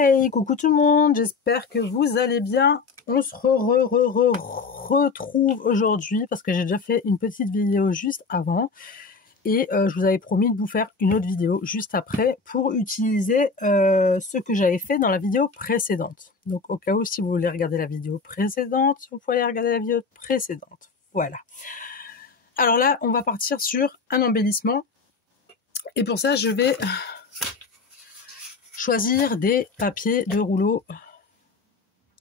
Hey, coucou tout le monde, j'espère que vous allez bien. On se retrouve aujourd'hui parce que j'ai déjà fait une petite vidéo juste avant et je vous avais promis de vous faire une autre vidéo juste après pour utiliser ce que j'avais fait dans la vidéo précédente. Donc au cas où si vous voulez regarder la vidéo précédente, vous pouvez aller regarder la vidéo précédente. Voilà. Alors là, on va partir sur un embellissement et pour ça, je vais choisir des papiers de rouleau.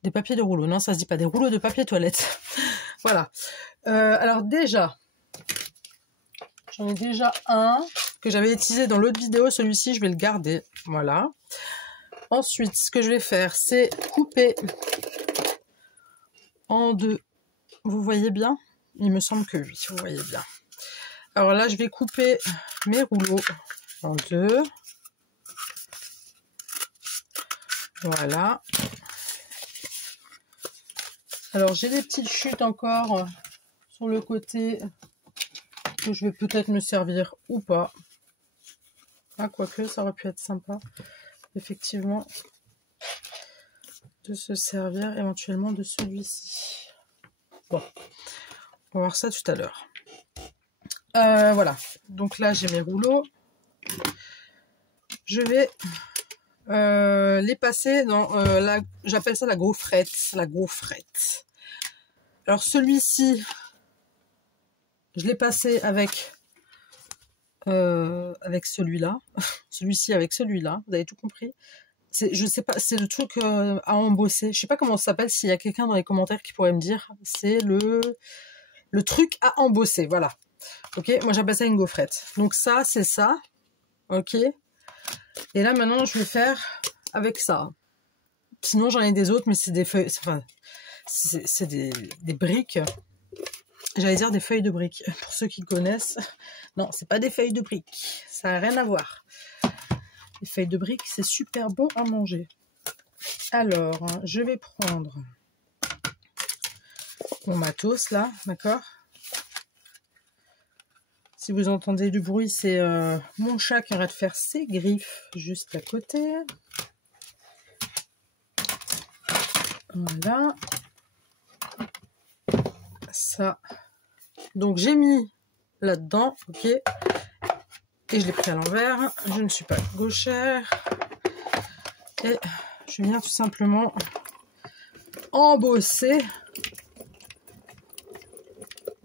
Des papiers de rouleau, non ça se dit pas, des rouleaux de papier toilette. Voilà. Alors déjà, j'en ai déjà un que j'avais utilisé dans l'autre vidéo. Celui-ci, je vais le garder. Voilà. Ensuite, ce que je vais faire, c'est couper en deux. Vous voyez bien? Il me semble que oui, vous voyez bien. Alors là, je vais couper mes rouleaux en deux. Voilà. Alors j'ai des petites chutes encore sur le côté que je vais peut-être me servir ou pas. Ah, quoique ça aurait pu être sympa effectivement de se servir éventuellement de celui-ci. Bon, on va voir ça tout à l'heure. Voilà, donc là j'ai mes rouleaux. Je vais les passer dans j'appelle ça la gaufrette. La gaufrette. Alors celui-ci, je l'ai passé avec celui-là, celui-ci avec celui-là. Vous avez tout compris. Je sais pas, c'est le truc à embosser. Je sais pas comment ça s'appelle. S'il y a quelqu'un dans les commentaires qui pourrait me dire, c'est le truc à embosser. Voilà. Ok. Moi j'appelle ça une gaufrette. Donc ça, c'est ça. Ok. Et là maintenant, je vais faire avec ça. Sinon j'en ai des autres, mais c'est des feuilles. Enfin, c'est des briques. J'allais dire des feuilles de briques. Pour ceux qui connaissent, non, c'est pas des feuilles de briques. Ça n'a rien à voir. Les feuilles de briques, c'est super bon à manger. Alors, je vais prendre mon matos là, d'accord? Si vous entendez du bruit, c'est mon chat qui arrête de faire ses griffes juste à côté. Voilà. Ça. Donc j'ai mis là-dedans, ok, et je l'ai pris à l'envers. Je ne suis pas gauchère et je viens tout simplement embosser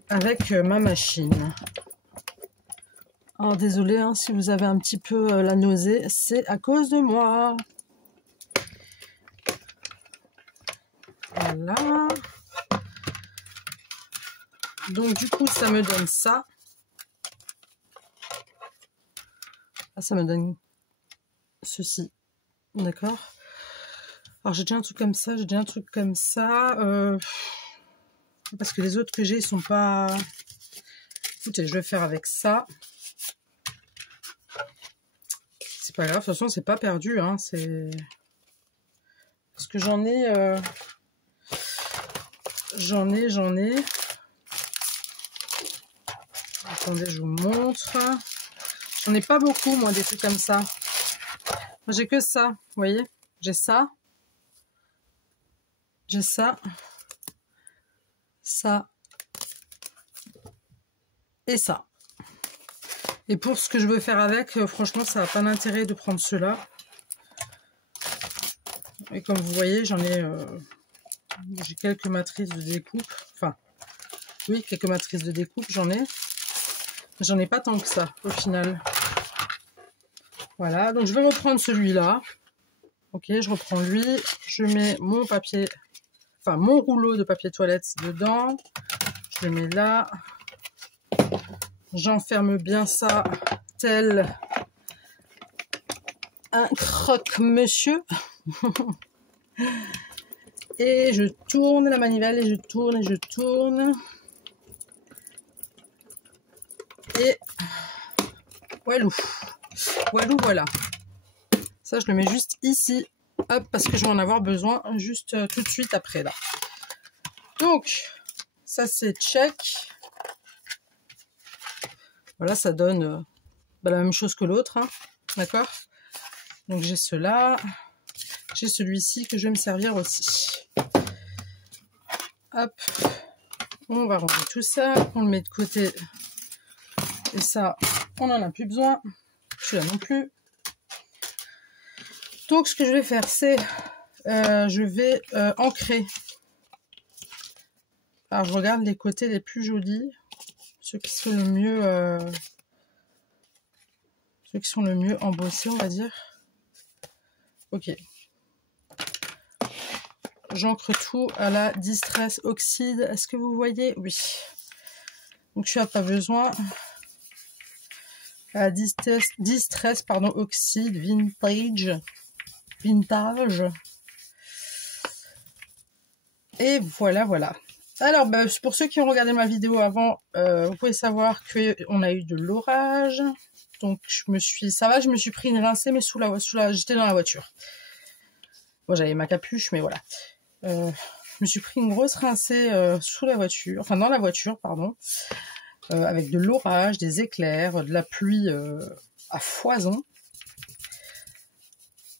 avec ma machine. Alors désolé hein, si vous avez un petit peu la nausée, c'est à cause de moi. Voilà. Donc du coup ça me donne ça. Ça me donne ceci. D'accord. Alors j'ai déjà un truc comme ça, j'ai déjà un truc comme ça. Parce que les autres que j'ai sont pas... Écoutez, je vais faire avec ça. C'est pas grave, de toute façon c'est pas perdu. Hein, c'est... Parce que j'en ai... J'en ai... Attendez, je vous montre. J'en ai pas beaucoup, moi, des trucs comme ça. Moi, j'ai que ça, vous voyez. J'ai ça. J'ai ça. Ça. Et ça. Et pour ce que je veux faire avec, franchement, ça n'a pas d'intérêt de prendre ceux-là. Et comme vous voyez, j'en ai... j'ai quelques matrices de découpe. Enfin, oui, quelques matrices de découpe, j'en ai. J'en ai pas tant que ça, au final. Voilà, donc je vais reprendre celui-là. Ok, je reprends lui. Je mets mon papier, enfin mon rouleau de papier toilette dedans. Je le mets là. J'enferme bien ça, tel un croque-monsieur. Et je tourne la manivelle et je tourne et je tourne. Et voilou. Voilou, voilà. Ça, je le mets juste ici. Hop, parce que je vais en avoir besoin juste tout de suite après, là. Donc, ça, c'est check. Voilà, ça donne la même chose que l'autre. Hein, d'accord? Donc, j'ai cela. j'ai celui-ci que je vais me servir aussi. Hop, on va ranger tout ça, on le met de côté. Et ça, on n'en a plus besoin. Celui-là non plus. Donc, ce que je vais faire, c'est... je vais ancrer. Alors, je regarde les côtés les plus jolis. Ceux qui sont le mieux... ceux qui sont le mieux embossés, on va dire. Ok. J'ancre tout à la Distress Oxide. Est-ce que vous voyez? Oui. Donc, je n'ai pas besoin. À la Distress, pardon, Oxide Vintage. Et voilà, voilà. Alors, bah, pour ceux qui ont regardé ma vidéo avant, vous pouvez savoir qu'on a eu de l'orage. Donc, je me suis pris une rincée, mais j'étais dans la voiture. Bon, j'avais ma capuche, mais voilà. Je me suis pris une grosse rincée sous la voiture, enfin dans la voiture, pardon, avec de l'orage, des éclairs, de la pluie à foison.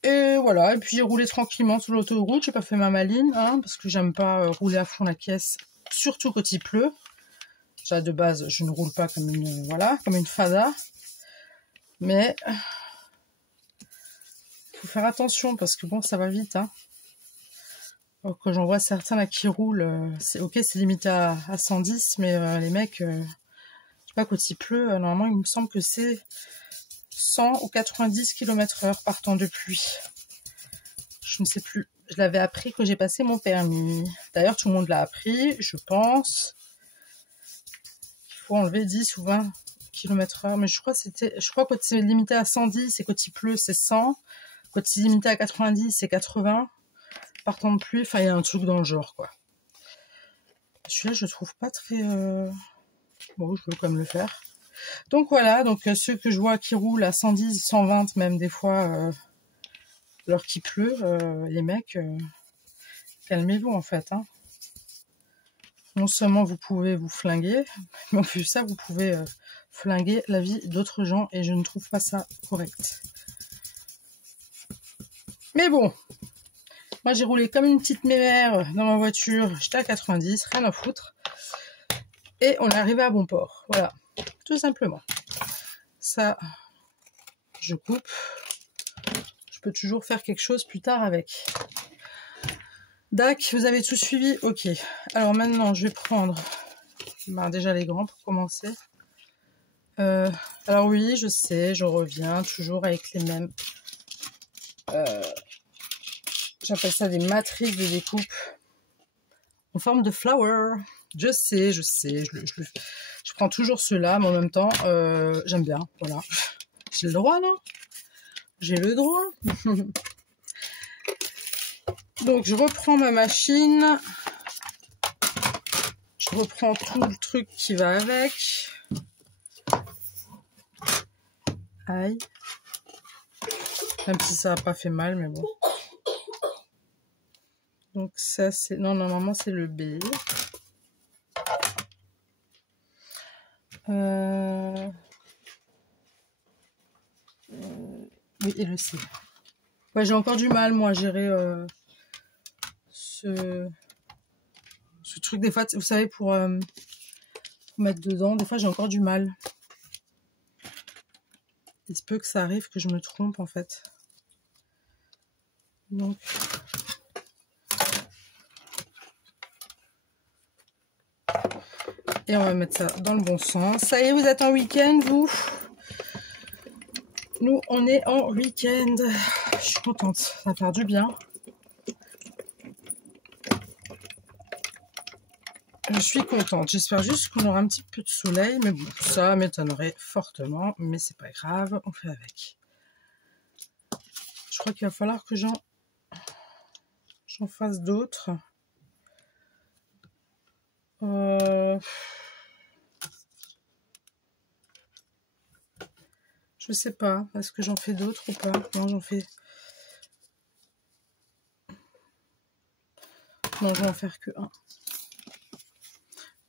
Et voilà, et puis j'ai roulé tranquillement sur l'autoroute, j'ai pas fait ma maline, hein, parce que j'aime pas rouler à fond la caisse, surtout quand il pleut. Déjà de base, je ne roule pas comme une, voilà, comme une fada. Mais faut faire attention parce que bon, ça va vite, hein. Alors, quand j'en vois certains là qui roulent, c'est ok, c'est limité à 110, mais les mecs, je sais pas, quand il pleut, normalement il me semble que c'est 100 ou 90 km/h par temps de pluie. Je ne sais plus. Je l'avais appris quand j'ai passé mon permis. D'ailleurs, tout le monde l'a appris, je pense. Il faut enlever 10 ou 20 km/h. Mais je crois que quand c'est limité à 110 et quand il pleut, c'est 100. Quand c'est limité à 90, c'est 80. Par temps de pluie, enfin, il y a un truc dans le genre, quoi. Celui-là, je le trouve pas très... Bon, je veux quand même le faire. Donc voilà, donc ceux que je vois qui roulent à 110, 120 même des fois, alors qu'il pleut, les mecs, calmez-vous en fait. Hein. Non seulement vous pouvez vous flinguer, mais en plus ça, vous pouvez flinguer la vie d'autres gens et je ne trouve pas ça correct. Mais bon, moi j'ai roulé comme une petite mère dans ma voiture, j'étais à 90, rien à foutre. Et on est arrivé à bon port, voilà, tout simplement. Ça, je coupe. Je peux toujours faire quelque chose plus tard avec. Dac, vous avez tout suivi? Ok. Alors maintenant, je vais prendre déjà les grands pour commencer. Alors oui, je sais, je reviens toujours avec les mêmes... j'appelle ça des matrices de découpe en forme de flower. Je sais, je prends toujours ceux-là, mais en même temps, j'aime bien, voilà. J'ai le droit, non? J'ai le droit. Donc, je reprends ma machine. Je reprends tout le truc qui va avec. Aïe. Même si ça n'a pas fait mal, mais bon. Donc, ça, c'est... Non, normalement, c'est le B. Oui, et le C. Ouais, j'ai encore du mal, moi, à gérer ce truc. Des fois, vous savez, pour mettre dedans, des fois, j'ai encore du mal. Il se peut que ça arrive que je me trompe, en fait. Donc... Et on va mettre ça dans le bon sens. Ça y est, vous êtes en week-end, vous? Nous, on est en week-end. Je suis contente, ça va faire du bien. Je suis contente. J'espère juste qu'on aura un petit peu de soleil. Mais bon, ça m'étonnerait fortement. Mais c'est pas grave, on fait avec. Je crois qu'il va falloir que j'en fasse d'autres. Je sais pas. Est-ce que j'en fais d'autres ou pas? Non, j'en fais... Non, je vais en faire que un.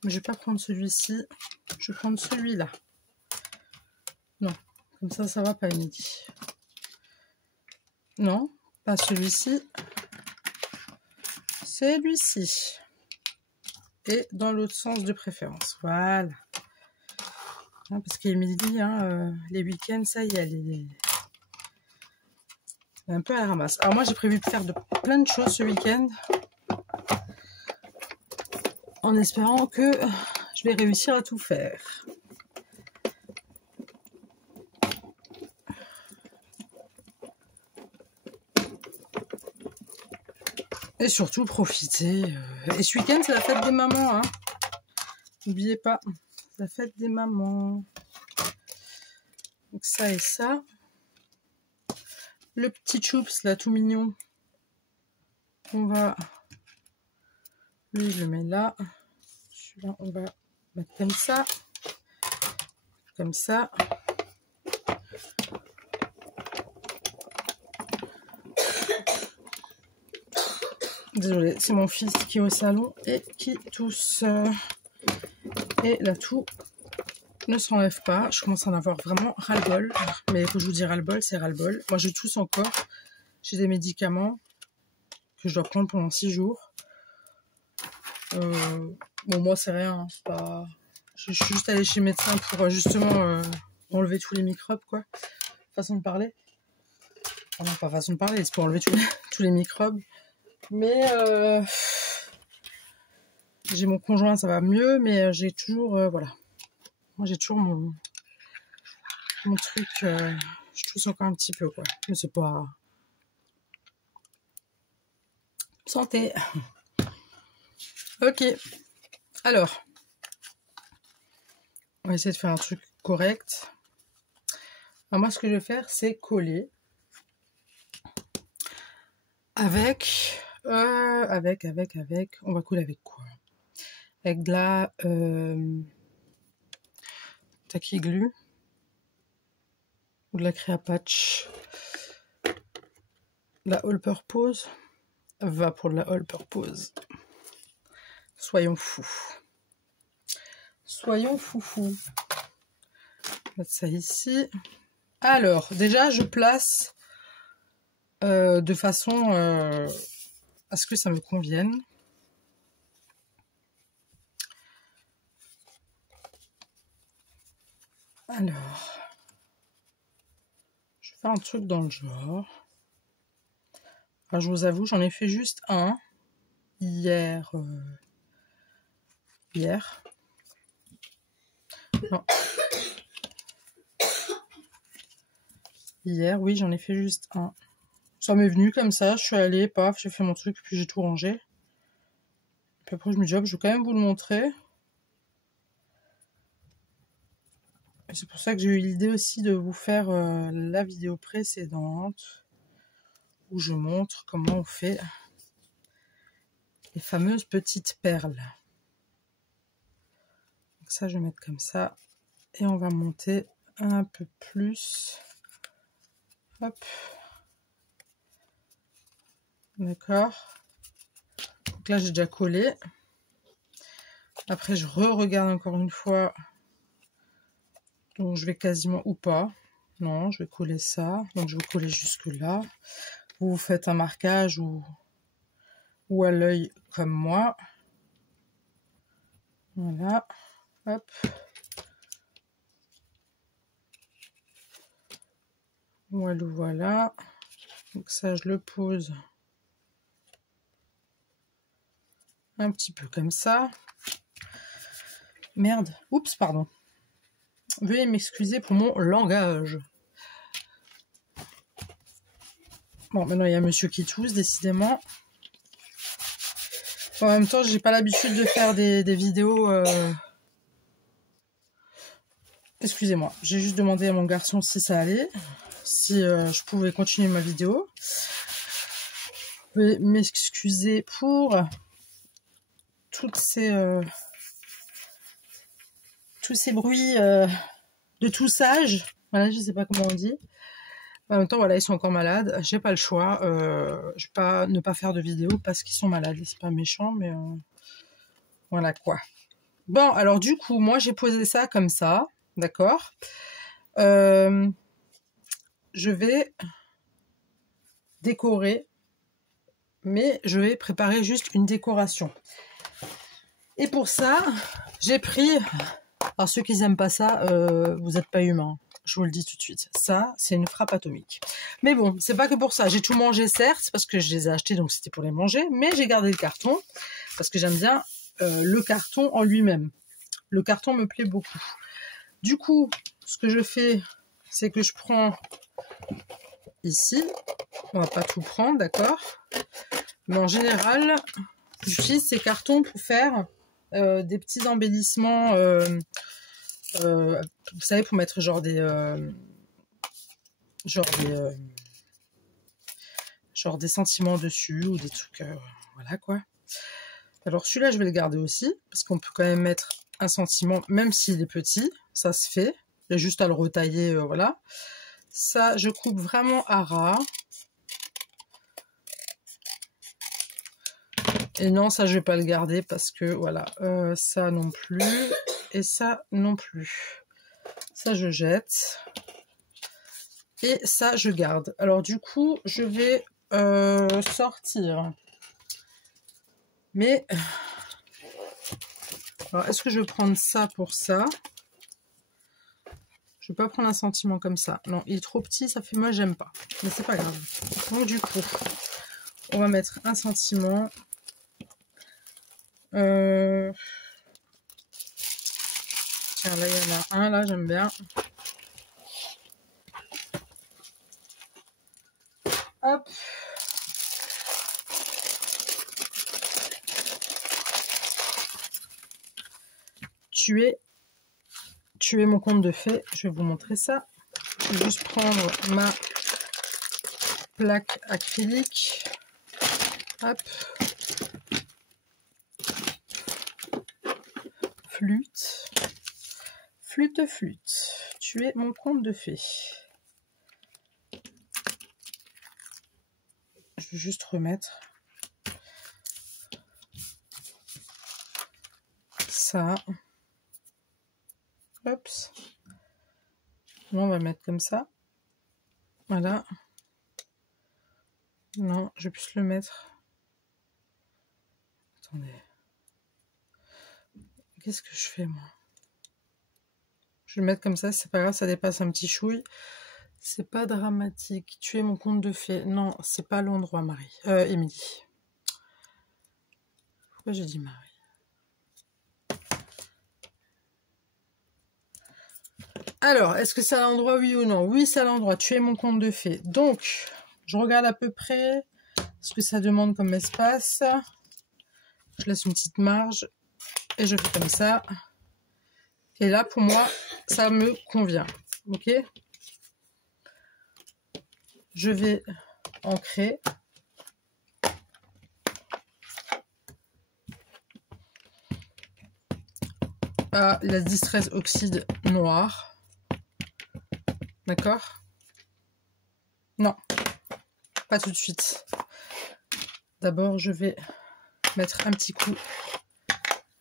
Mais je vais pas prendre celui-ci. Je vais prendre celui-là. Non. Comme ça va pas midi. Non. Pas celui-ci. Celui-ci. Et dans l'autre sens de préférence. Voilà. Hein, parce qu'il est midi, hein, les week-ends, ça y est, un peu à la ramasse. Alors moi, j'ai prévu de faire plein de choses ce week-end. En espérant que je vais réussir à tout faire. Et surtout profiter. Et ce week-end, c'est la fête des mamans. Hein. N'oubliez pas, c'est la fête des mamans. Donc ça et ça. Le petit choups, là, tout mignon. On va... Lui, je le mets là. Celui-là, on va mettre comme ça. Comme ça. Désolée, c'est mon fils qui est au salon et qui tousse. Et la toux ne s'enlève pas. Je commence à en avoir vraiment ras-le-bol. Mais quand je vous dis ras-le-bol, c'est ras-le-bol. Moi, je tousse encore. J'ai des médicaments que je dois prendre pendant 6 jours. Bon, moi, c'est rien. C'est pas... Je suis juste allée chez le médecin pour justement enlever tous les microbes, quoi. Façon de parler. Ah non, pas façon de parler, c'est pour enlever tous les microbes. Mais j'ai mon conjoint, ça va mieux, mais j'ai toujours, voilà. Moi, j'ai toujours mon truc, je tousse encore un petit peu, quoi. Mais c'est pas... Santé. Ok. Alors, on va essayer de faire un truc correct. Alors moi, ce que je vais faire, c'est coller avec... On va coller avec quoi? Avec de la Tacky Glue ou de la Créapatch. La All Purpose va pour de la All Purpose. Soyons fous. Soyons foufous. Mettre ça ici. Alors, déjà, je place de façon à ce que ça me convienne. Alors, je vais faire un truc dans le genre. Alors, je vous avoue, j'en ai fait juste un hier. Non. Hier, oui, j'en ai fait juste un. Ça m'est venu comme ça, je suis allée, paf, j'ai fait mon truc, puis j'ai tout rangé. Puis après, je me dis, hop, je vais quand même vous le montrer. Et c'est pour ça que j'ai eu l'idée aussi de vous faire la vidéo précédente, où je montre comment on fait les fameuses petites perles. Donc ça, je vais mettre comme ça. Et on va monter un peu plus. Hop. D'accord. Donc là, j'ai déjà collé. Après, je re-regarde encore une fois. Donc, je vais quasiment ou pas. Non, je vais coller ça. Donc, je vais coller jusque là. Vous faites un marquage ou à l'œil comme moi. Voilà. Hop. Voilà, voilà. Donc ça, je le pose un petit peu comme ça. Merde. Oups, pardon. Veuillez m'excuser pour mon langage. Bon, maintenant, il y a monsieur qui tousse, décidément. En même temps, j'ai pas l'habitude de faire des vidéos... Excusez-moi, j'ai juste demandé à mon garçon si ça allait, si je pouvais continuer ma vidéo. Veuillez m'excuser pour toutes tous ces bruits de toussage. Voilà, je sais pas comment on dit. En même temps, voilà, ils sont encore malades. J'ai pas le choix. Je vais pas ne pas faire de vidéo parce qu'ils sont malades. C'est pas méchant, mais voilà quoi. Bon, alors du coup, moi j'ai posé ça comme ça, d'accord. Je vais décorer, mais je vais préparer juste une décoration. Et pour ça, j'ai pris... Alors ceux qui n'aiment pas ça, vous n'êtes pas humains. Je vous le dis tout de suite. Ça, c'est une frappe atomique. Mais bon, c'est pas que pour ça. J'ai tout mangé, certes, parce que je les ai achetés, donc c'était pour les manger. Mais j'ai gardé le carton, parce que j'aime bien le carton en lui-même. Le carton me plaît beaucoup. Du coup, ce que je fais, c'est que je prends ici. On va pas tout prendre, d'accord? Mais en général, j'utilise ces cartons pour faire des petits embellissements... vous savez, pour mettre genre des sentiments dessus ou des trucs, voilà quoi. Alors celui-là, je vais le garder aussi parce qu'on peut quand même mettre un sentiment, même s'il est petit, ça se fait. Il y a juste à le retailler, voilà. Ça, je coupe vraiment à ras. Et non, ça, je vais pas le garder parce que voilà, ça non plus. Et ça non plus. Ça, je jette. Et ça, je garde. Alors, du coup, je vais sortir. Mais, alors, est-ce que je vais prendre ça pour ça? Je vais pas prendre un sentiment comme ça. Non, il est trop petit, ça fait moi, j'aime pas. Mais c'est pas grave. Donc, du coup, on va mettre un sentiment. Tiens, là, il y en a un, là, j'aime bien. Hop. Tuer mon conte de fées. Je vais vous montrer ça. Je vais juste prendre ma plaque acrylique. Hop. Flûte. Flûte. Tuer mon conte de fées. Je vais juste remettre ça. Hop. Là, on va mettre comme ça. Voilà. Non, je vais plus le mettre. Attendez. Qu'est-ce que je fais, moi? Je vais le mettre comme ça, c'est pas grave, ça dépasse un petit chouille. C'est pas dramatique. Tuer mon conte de fées. Non, c'est pas l'endroit, Marie. Émilie. Pourquoi j'ai dit Marie? Alors, est-ce que c'est à l'endroit, oui ou non? Oui, c'est à l'endroit. Tuer mon conte de fées. Donc, je regarde à peu près ce que ça demande comme espace. Je laisse une petite marge. Et je fais comme ça. Et là, pour moi, ça me convient. Ok? Je vais ancrer. À la Distress Oxyde noir. D'accord? Non, pas tout de suite. D'abord, je vais mettre un petit coup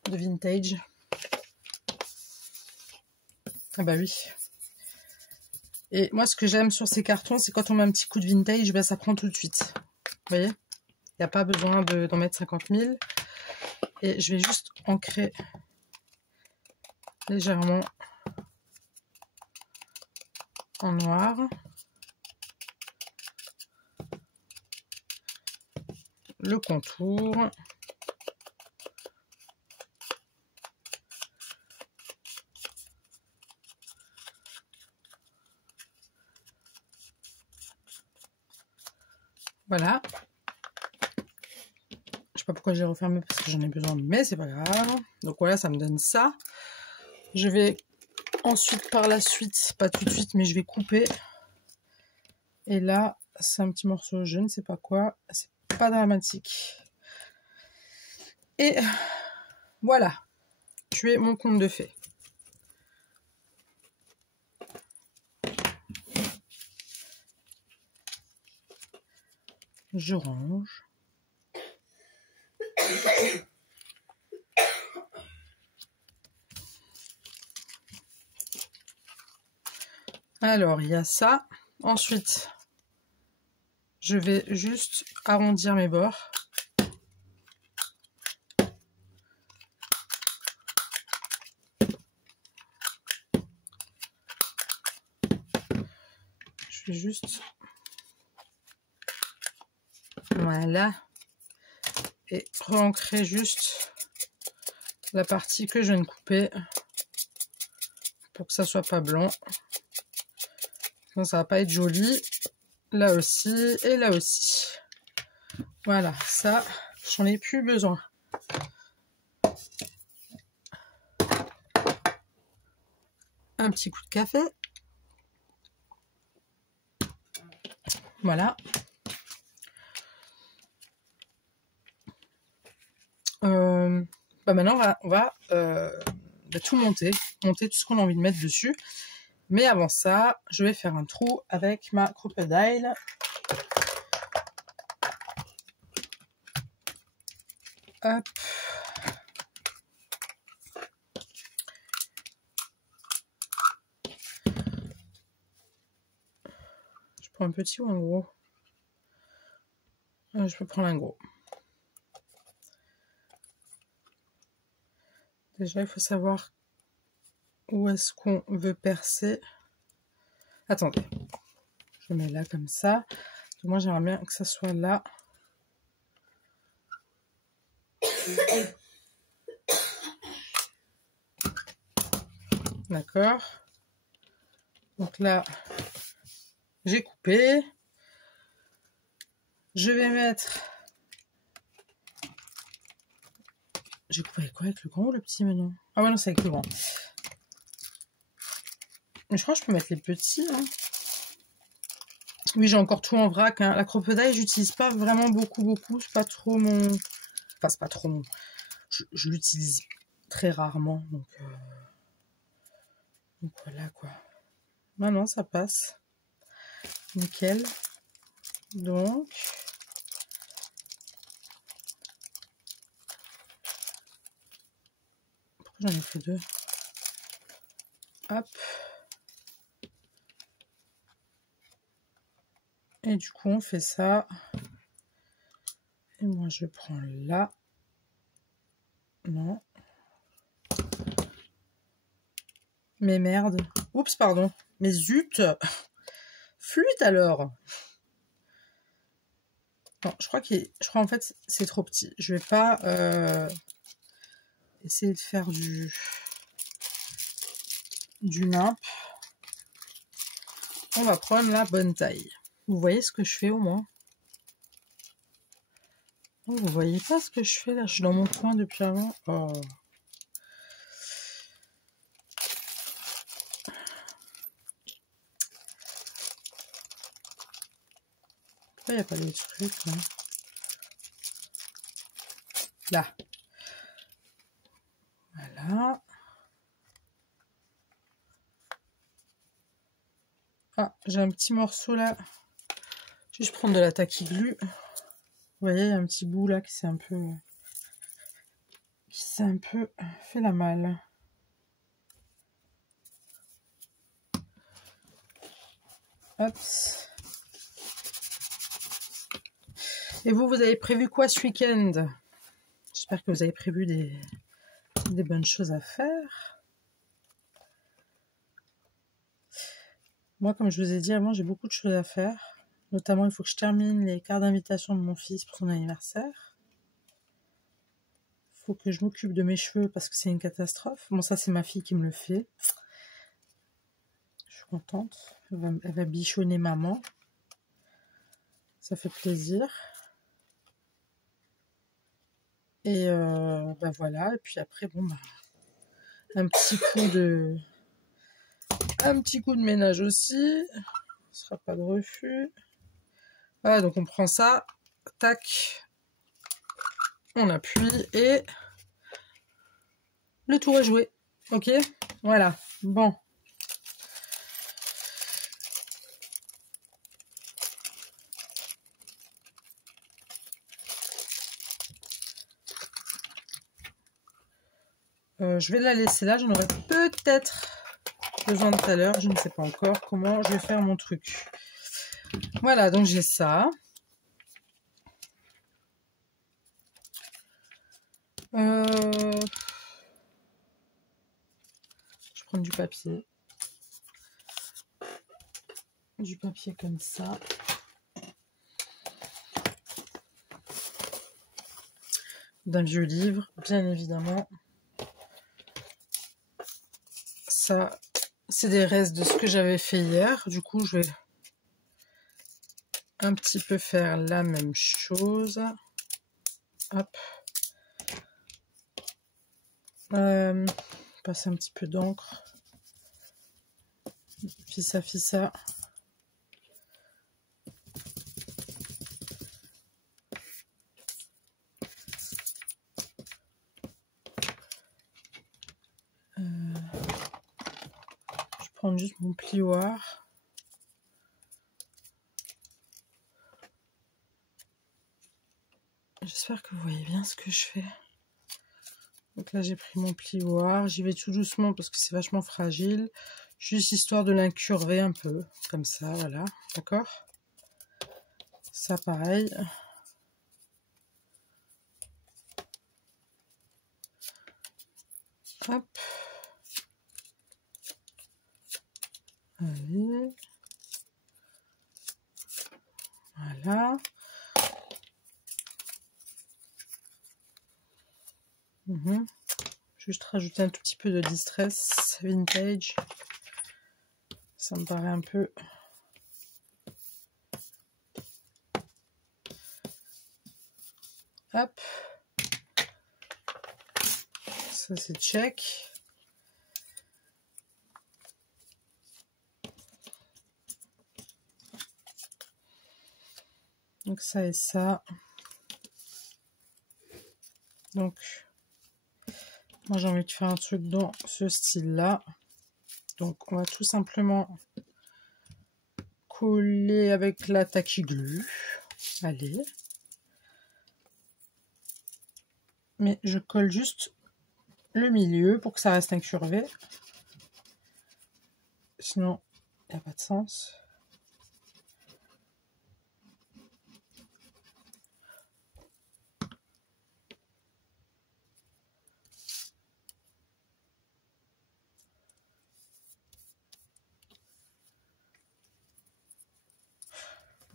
de vintage. Ah bah oui. Et moi, ce que j'aime sur ces cartons, c'est quand on met un petit coup de vintage, ben, ça prend tout de suite. Vous voyez? Il n'y a pas besoin d'en mettre 50 000. Et je vais juste ancrer légèrement en noir. Le contour. Voilà. Je sais pas pourquoi j'ai refermé parce que j'en ai besoin, mais c'est pas grave. Donc voilà, ça me donne ça. Je vais ensuite, par la suite, pas tout de suite, mais je vais couper. Et là, c'est un petit morceau, je ne sais pas quoi. C'est pas dramatique. Et voilà. Tuer mon conte de fées. Je range. Alors, il y a ça. Ensuite, je vais juste arrondir mes bords. Je vais juste... Voilà. Et re-ancrer juste la partie que je viens de couper pour que ça soit pas blanc. Donc ça va pas être joli. Là aussi et là aussi. Voilà, ça, j'en ai plus besoin. Un petit coup de café. Voilà. Maintenant, on va tout monter tout ce qu'on a envie de mettre dessus. Mais avant ça, je vais faire un trou avec ma crocodile. Hop. Je prends un petit ou un gros? Je peux prendre un gros. Déjà, il faut savoir où est-ce qu'on veut percer. Attendez. Je mets là comme ça. Moi, j'aimerais bien que ça soit là. D'accord. Donc là, j'ai coupé. Je vais mettre... J'ai coupé avec quoi? Avec le grand ou le petit maintenant? Ah ouais, non, c'est avec le grand. Mais je crois que je peux mettre les petits. Hein. Oui, j'ai encore tout en vrac. Hein. La crocodile, j'utilise pas vraiment beaucoup. C'est pas trop mon... Enfin, c'est pas trop mon... Je l'utilise très rarement. Donc voilà, quoi. Non, ça passe. Nickel. Donc... Pourquoi j'en ai fait deux? Hop. Et du coup, on fait ça. Et moi, je prends là. Non. Mais merde. Oups, pardon. Mais zut. Flûte alors. Non, je crois en fait, c'est trop petit. Je vais pas essayer de faire du nimp. On va prendre la bonne taille. Vous voyez ce que je fais au moins? Oh, vous voyez pas ce que je fais là? Je suis dans mon coin depuis avant. Oh. Pourquoi il n'y a pas d'autre truc là? Là. Voilà. Ah, j'ai un petit morceau là. Je vais juste prendre de la taquiglu. Vous voyez, il y a un petit bout là qui s'est un peu fait la malle. Hop. Et vous avez prévu quoi ce week-end? J'espère que vous avez prévu des bonnes choses à faire. Moi, comme je vous ai dit avant, j'ai beaucoup de choses à faire. Notamment, il faut que je termine les cartes d'invitation de mon fils pour son anniversaire. Il faut que je m'occupe de mes cheveux parce que c'est une catastrophe. Bon, ça, c'est ma fille qui me le fait. Je suis contente. Elle va bichonner maman. Ça fait plaisir. Et bah voilà. Et puis après, bon, bah, un petit coup de ménage aussi. Ce sera pas de refus. Voilà, donc on prend ça. Tac. On appuie et le tour est joué. Ok, voilà. Bon. Je vais la laisser là. J'en aurai peut-être besoin tout à l'heure. Je ne sais pas encore comment je vais faire mon truc. Voilà, donc j'ai ça. Je prends du papier. Du papier comme ça. D'un vieux livre, bien évidemment. Ça, c'est des restes de ce que j'avais fait hier. Du coup, je vais un petit peu faire la même chose. Hop. Passer un petit peu d'encre. Fissa, fissa. Je prends juste mon plioir. J'espère que vous voyez bien ce que je fais. Donc là, j'ai pris mon plioir. J'y vais tout doucement parce que c'est vachement fragile. Juste histoire de l'incurver un peu. Comme ça, voilà. D'accord? Ça, pareil. Hop. Allez. Voilà. Juste rajouter un tout petit peu de Distress Vintage. Ça me paraît un peu... Hop. Ça, c'est check. Donc ça et ça. Donc, moi j'ai envie de faire un truc dans ce style-là. Donc on va tout simplement coller avec la tacky glue. Allez. Mais je colle juste le milieu pour que ça reste incurvé. Sinon, il n'y a pas de sens.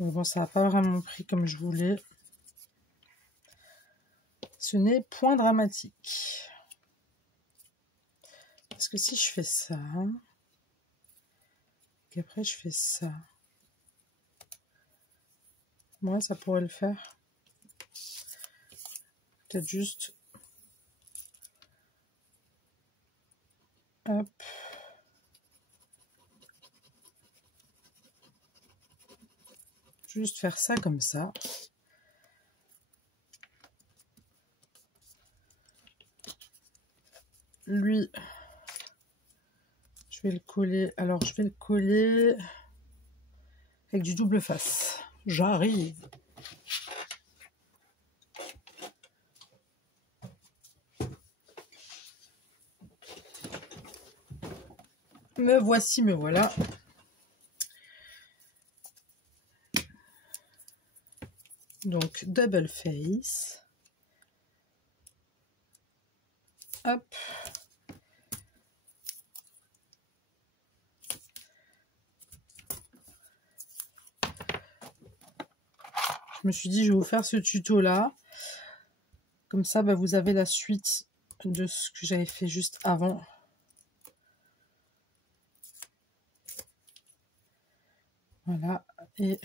Bon, ça n'a pas vraiment pris comme je voulais. Ce n'est point dramatique. Parce que si je fais ça, qu'après je fais ça, moi ça pourrait le faire. Peut-être juste... Hop. Juste faire ça comme ça. Lui, je vais le coller. Alors, je vais le coller avec du double face. J'arrive. Me voici, me voilà. Donc, double face. Hop. Je me suis dit, je vais vous faire ce tuto-là. Comme ça, bah, vous avez la suite de ce que j'avais fait juste avant. Voilà. Et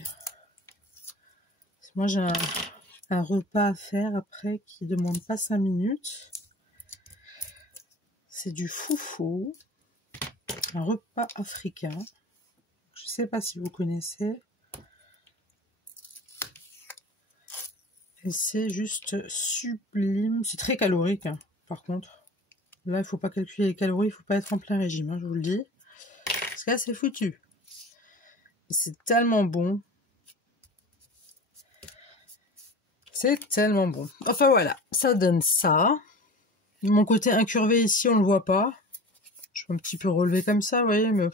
moi, j'ai un repas à faire après qui ne demande pas 5 minutes. C'est du foufou. Un repas africain. Je ne sais pas si vous connaissez. Et c'est juste sublime. C'est très calorique, hein, par contre. Là, il ne faut pas calculer les calories. Il ne faut pas être en plein régime, hein, je vous le dis. Parce que là, c'est foutu. C'est tellement bon. C'est tellement bon. Enfin, voilà. Ça donne ça. Mon côté incurvé ici, on ne le voit pas. Je peux un petit peu relever comme ça, vous voyez. Mais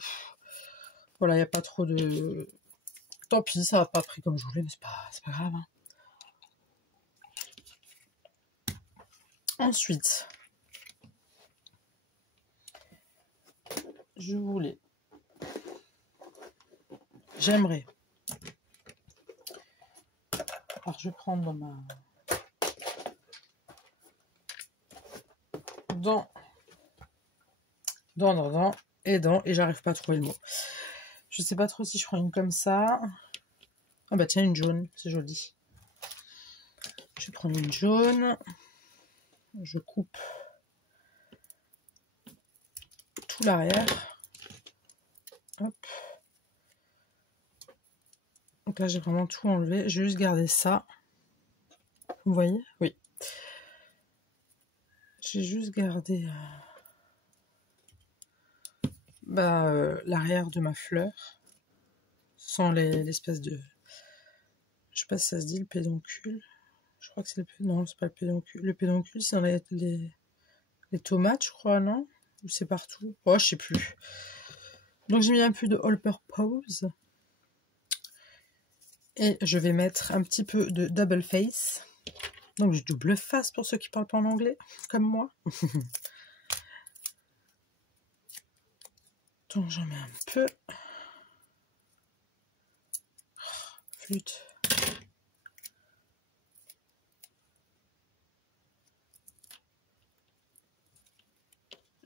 voilà, il n'y a pas trop de... Tant pis, ça n'a pas pris comme je voulais. Mais c'est pas grave, hein. Ensuite, j'aimerais, alors je vais prendre dans ma, et j'arrive pas à trouver le mot. Je sais pas trop si je prends une comme ça. Ah bah tiens, une jaune, c'est joli. Je vais prendre une jaune. Je coupe tout l'arrière. Hop. Donc là, j'ai vraiment tout enlevé. Je vais juste garder ça. Vous voyez? Oui. J'ai juste gardé l'arrière de ma fleur. Sans l'espèce de... Je sais pas si ça se dit, le pédoncule. Je crois que c'est le pédoncule. Non, c'est pas le pédoncule. Le pédoncule, c'est dans les tomates, je crois, non? Ou c'est partout? Oh, je sais plus. Donc j'ai mis un peu de all purpose. Et je vais mettre un petit peu de double face. Donc du double face pour ceux qui parlent pas en anglais, comme moi. Donc j'en mets un peu. Flûte.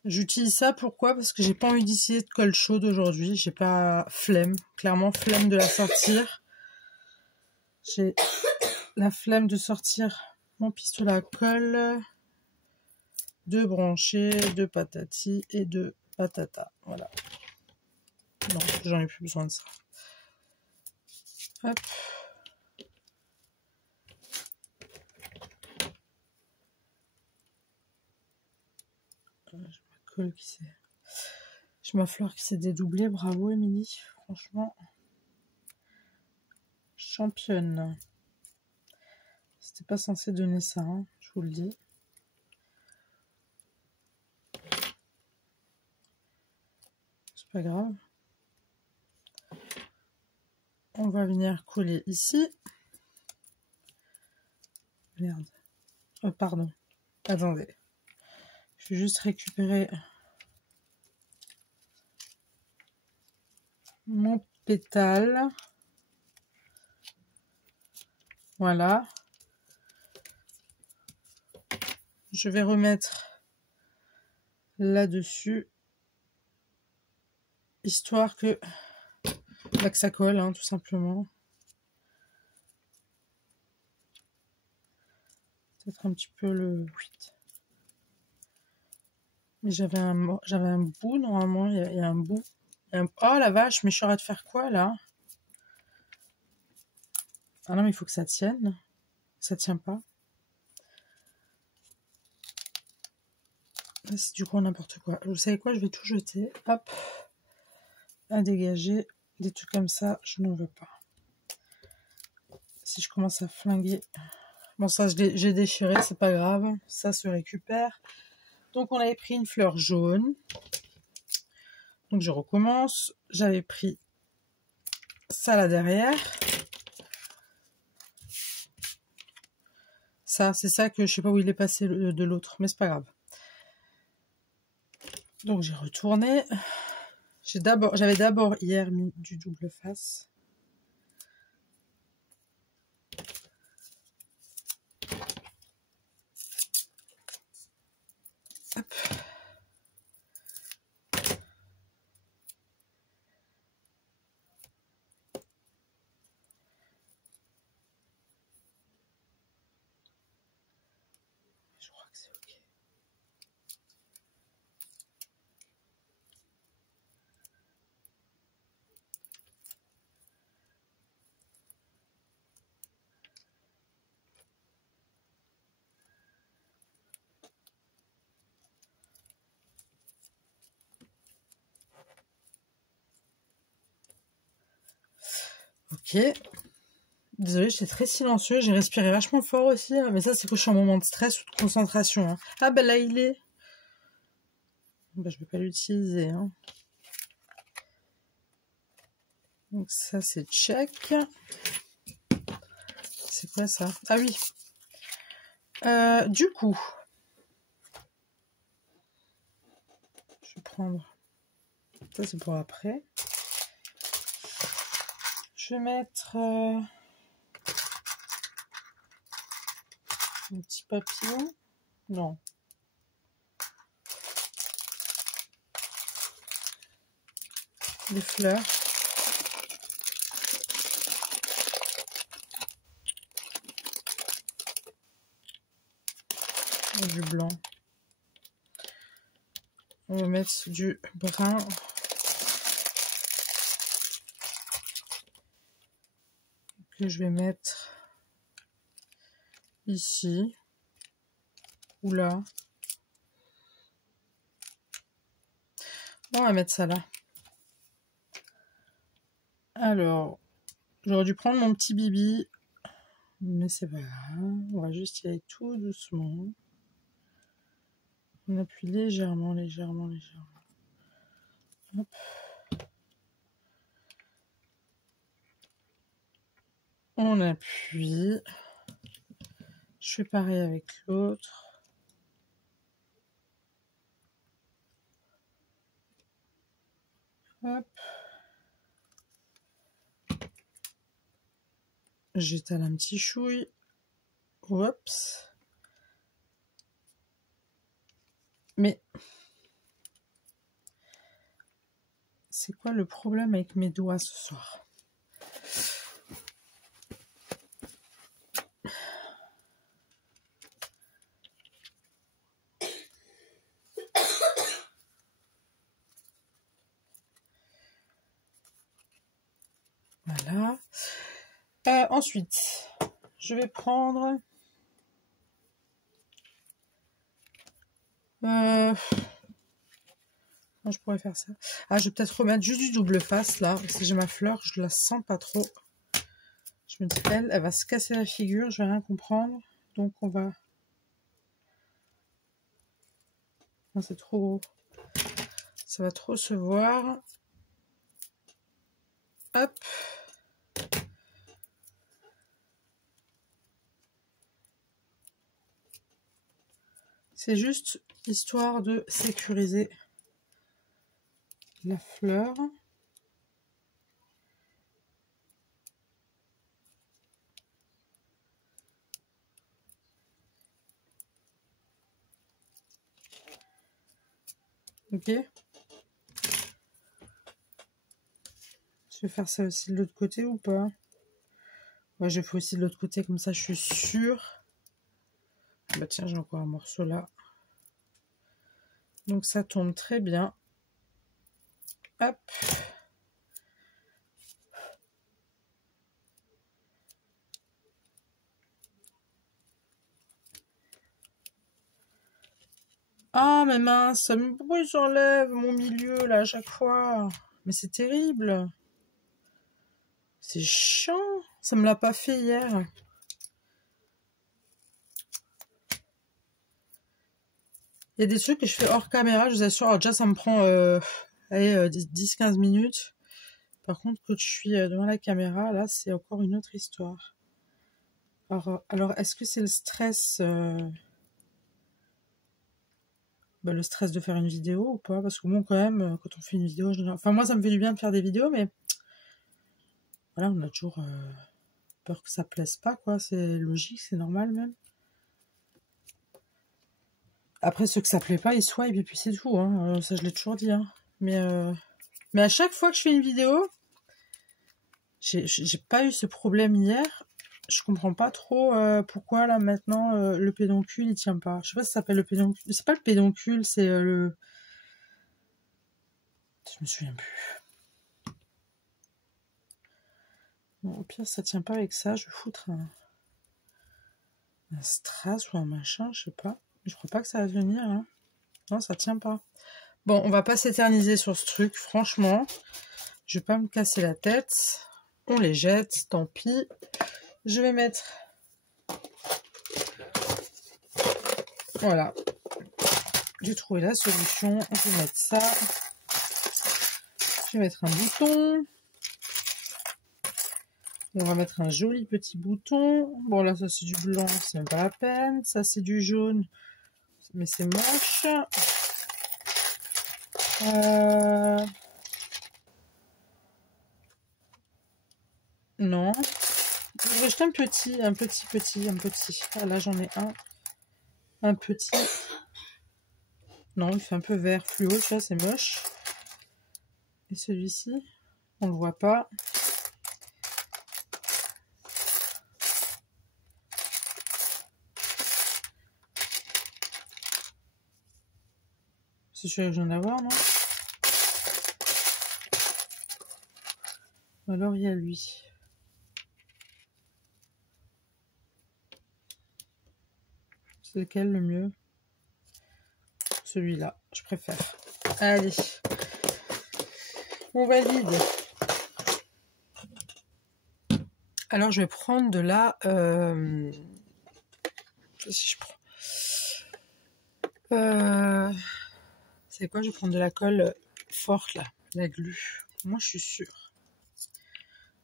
J'utilise ça, pourquoi? Parce que j'ai pas envie d'essayer de colle chaude aujourd'hui. J'ai pas flemme, clairement flemme de la sortir. J'ai la flemme de sortir mon pistolet à colle, de brancher, de patati et de patata. Voilà. Non, j'en ai plus besoin de ça. Hop. J'ai ma fleur qui s'est dédoublée. Bravo, Émilie. Franchement, championne. C'était pas censé donner ça, hein, je vous le dis. C'est pas grave. On va venir coller ici. Merde. Oh, pardon. Attendez. Je vais juste récupérer mon pétale. Voilà. Je vais remettre là-dessus, histoire que ça colle, hein, tout simplement. Peut-être un petit peu le... Mais j'avais un bout, normalement, il y a un bout. Oh la vache, mais je suis en train de faire quoi, là? Ah non, mais il faut que ça tienne. Ça tient pas. C'est du coup n'importe quoi. Vous savez quoi, je vais tout jeter. Hop. À dégager. Des trucs comme ça, je n'en veux pas. Si je commence à flinguer... Bon, ça, j'ai déchiré, c'est pas grave. Ça se récupère. Donc, on avait pris une fleur jaune. Donc, je recommence. J'avais pris ça là derrière. Ça, c'est ça que je sais pas où il est passé de l'autre, mais c'est pas grave. Donc, j'ai retourné. J'avais d'abord hier mis du double face. Hop. Je crois que c'est ok. Ok. Désolée, j'étais très silencieux. J'ai respiré vachement fort aussi. Mais ça, c'est que je suis en moment de stress ou de concentration. Hein. Ah, ben là, il est. Ben, je vais pas l'utiliser. Hein. Donc ça, c'est check. C'est quoi ça? Ah oui. Du coup, prendre. Ça, c'est pour après. Je vais mettre un petit papillon. Non. Des fleurs. Et du blanc. On va mettre du brun. Que je vais mettre ici ou là. On va mettre ça là. Alors, j'aurais dû prendre mon petit bibi, mais c'est pas grave. On va juste y aller tout doucement. On appuie légèrement, légèrement, légèrement. Hop. On appuie. Je fais pareil avec l'autre. Hop. J'étale un petit chouille. Oups. Mais c'est quoi le problème avec mes doigts ce soir? Voilà. Ensuite, je vais prendre... je pourrais faire ça. Ah, je vais peut-être remettre juste du double face là, parce que j'ai ma fleur, je la sens pas trop. Je me dis, elle va se casser la figure, je vais rien comprendre. Donc on va... Non, c'est trop gros. Ça va trop se voir. Hop. C'est juste histoire de sécuriser la fleur. Ok. Je vais faire ça aussi de l'autre côté ou pas? Ouais, je fais aussi de l'autre côté, comme ça je suis sûre. Bah tiens, j'ai encore un morceau là. Donc ça tombe très bien. Hop. Ah mais mince, ça me brûle, j'enlève mon milieu là à chaque fois. Mais c'est terrible. C'est chiant. Ça me l'a pas fait hier. Il y a des trucs que je fais hors caméra, je vous assure. Alors déjà, ça me prend 10-15 minutes. Par contre, quand je suis devant la caméra, là, c'est encore une autre histoire. Alors est-ce que c'est le stress le stress de faire une vidéo ou pas? Parce que bon, quand même, quand on fait une vidéo... Enfin, moi, ça me fait du bien de faire des vidéos, mais... Voilà, on a toujours peur que ça plaise pas, quoi. C'est logique, c'est normal, même. Après, ceux que ça plaît pas, ils swipe et puis c'est tout. Hein. Ça, je l'ai toujours dit. Hein. Mais à chaque fois que je fais une vidéo, j'ai pas eu ce problème hier. Je comprends pas trop pourquoi, là, maintenant, le pédoncule, il tient pas. Je sais pas si ça s'appelle le pédoncule. C'est pas le pédoncule, c'est le... Je me souviens plus. Bon, au pire, ça tient pas avec ça. Je vais foutre un strass ou un machin, je sais pas. Je crois pas que ça va venir, hein. Non, ça tient pas. Bon, on va pas s'éterniser sur ce truc, franchement. Je vais pas me casser la tête. On les jette, tant pis. Je vais mettre... Voilà. J'ai trouvé la solution. On peut mettre ça. Je vais mettre un bouton. On va mettre un joli petit bouton. Bon, là, ça, c'est du blanc. C'est même pas la peine. Ça, c'est du jaune. Mais c'est moche. Non. Je vais jeter un petit. Ah, là, j'en ai un petit. Non, il fait un peu vert fluo, ça, c'est moche. Et celui-ci, on le voit pas. C'est celui-là que je viens d'avoir, non? Alors, il y a lui. C'est lequel le mieux? Celui-là, je préfère. Allez. On valide. Alors, je vais prendre de la... Si je prends... c'est quoi? Je vais prendre de la colle forte, là. La glu. Moi, je suis sûre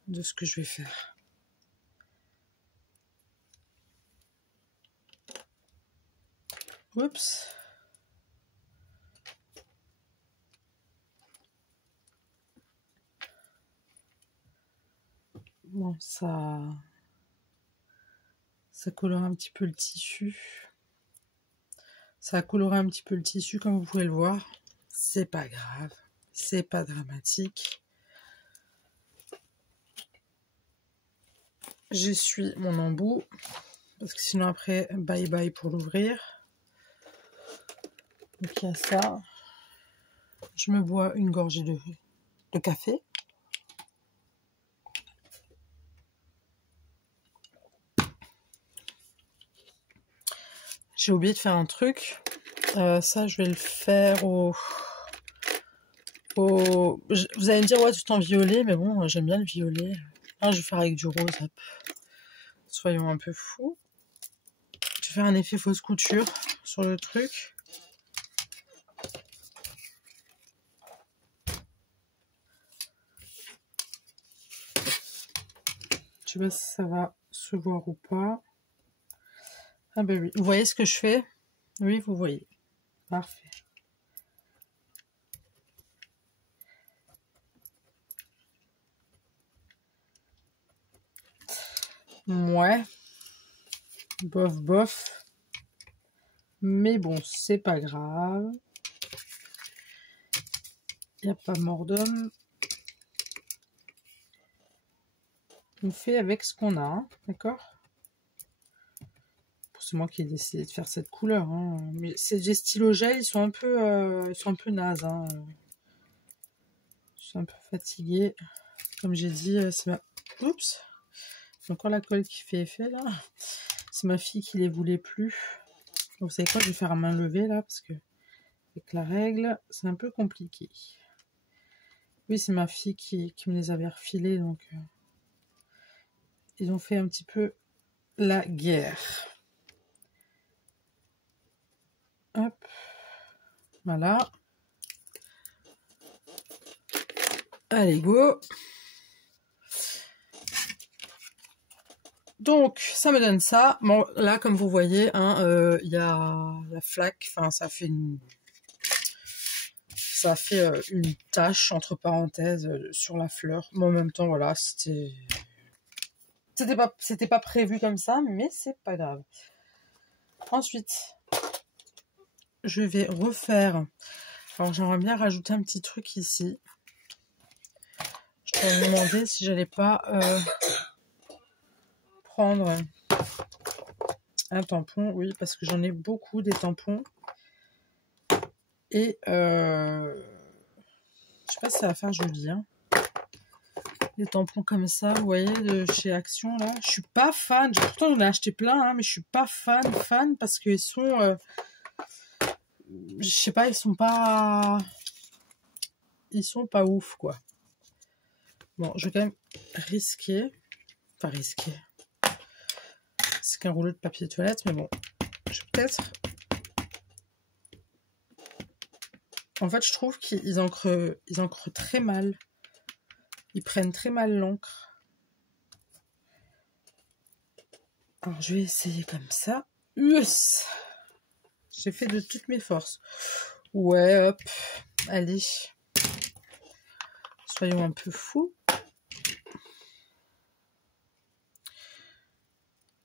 de ce que je vais faire. Oups. Bon, ça colore un petit peu le tissu. Ça a coloré un petit peu le tissu, comme vous pouvez le voir. C'est pas grave. C'est pas dramatique. J'essuie mon embout. Parce que sinon après, bye bye pour l'ouvrir. Donc il y a ça. Je me bois une gorgée de café. J'ai oublié de faire un truc. Ça, je vais le faire au... Vous allez me dire, ouais, tout en violet, mais bon, j'aime bien le violet. Ah, je vais faire avec du rose. Hop. Soyons un peu fous. Je vais faire un effet fausse couture sur le truc. Je sais pas si ça va se voir ou pas. Ah ben oui. Vous voyez ce que je fais? Oui, vous voyez. Parfait. Ouais. Bof, bof. Mais bon, c'est pas grave. Il n'y a pas mort d'homme. On fait avec ce qu'on a, hein, d'accord? C'est moi qui ai décidé de faire cette couleur. Hein. Mais ces stylos gel, ils sont un peu nazes. Hein. Je suis un peu fatiguée. Comme j'ai dit, c'est ma... Oups! C'est encore la colle qui fait effet, là. C'est ma fille qui les voulait plus. Donc, vous savez quoi? Je vais faire à main levée, là, parce que avec la règle, c'est un peu compliqué. Oui, c'est ma fille qui me les avait refilés, donc... ils ont fait un petit peu la guerre. Hop. Voilà. Allez, go. Donc, ça me donne ça. Bon, là, comme vous voyez, hein, y a la flaque. Enfin, ça fait une tache, entre parenthèses, sur la fleur. Mais en même temps, voilà, c'était pas prévu comme ça, mais c'est pas grave. Ensuite, je vais refaire... Alors, j'aimerais bien rajouter un petit truc ici. Je me demandais si j'allais pas prendre un tampon. Oui, parce que j'en ai beaucoup des tampons. Et je sais pas si ça va faire joli. Hein. Des tampons comme ça, vous voyez, de chez Action, là. Je suis pas fan. Pourtant, j'en ai acheté plein, hein, mais je suis pas fan parce qu'ils sont... je sais pas, ils sont pas ouf, quoi. Bon, je vais quand même risquer. Enfin, risquer. C'est qu'un rouleau de papier toilette, mais bon. Je vais peut-être... En fait, je trouve qu'ils encrent très mal. Ils prennent très mal l'encre. Alors, je vais essayer comme ça. Yes! J'ai fait de toutes mes forces. Ouais, hop. Allez, soyons un peu fous.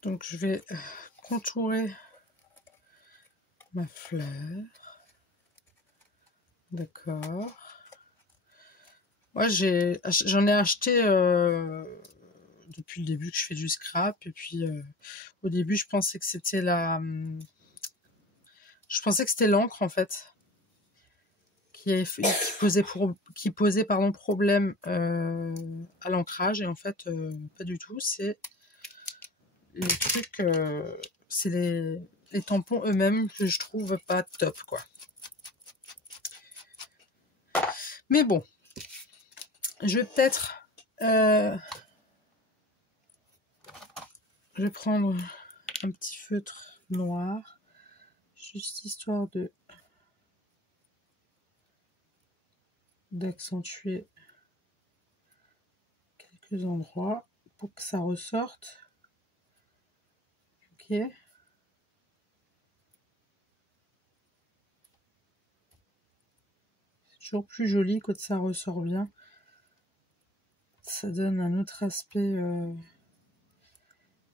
Donc je vais contourer ma fleur. D'accord. Moi j'en ai acheté depuis le début que je fais du scrap. Et puis au début je pensais que c'était l'encre en fait. Qui posait problème à l'ancrage, et en fait pas du tout, c'est les trucs, c'est les tampons eux-mêmes que je trouve pas top quoi. Mais bon, je vais peut-être je vais prendre un petit feutre noir, juste histoire d'accentuer quelques endroits pour que ça ressorte. Ok. C'est toujours plus joli quand ça ressort bien. Ça donne un autre aspect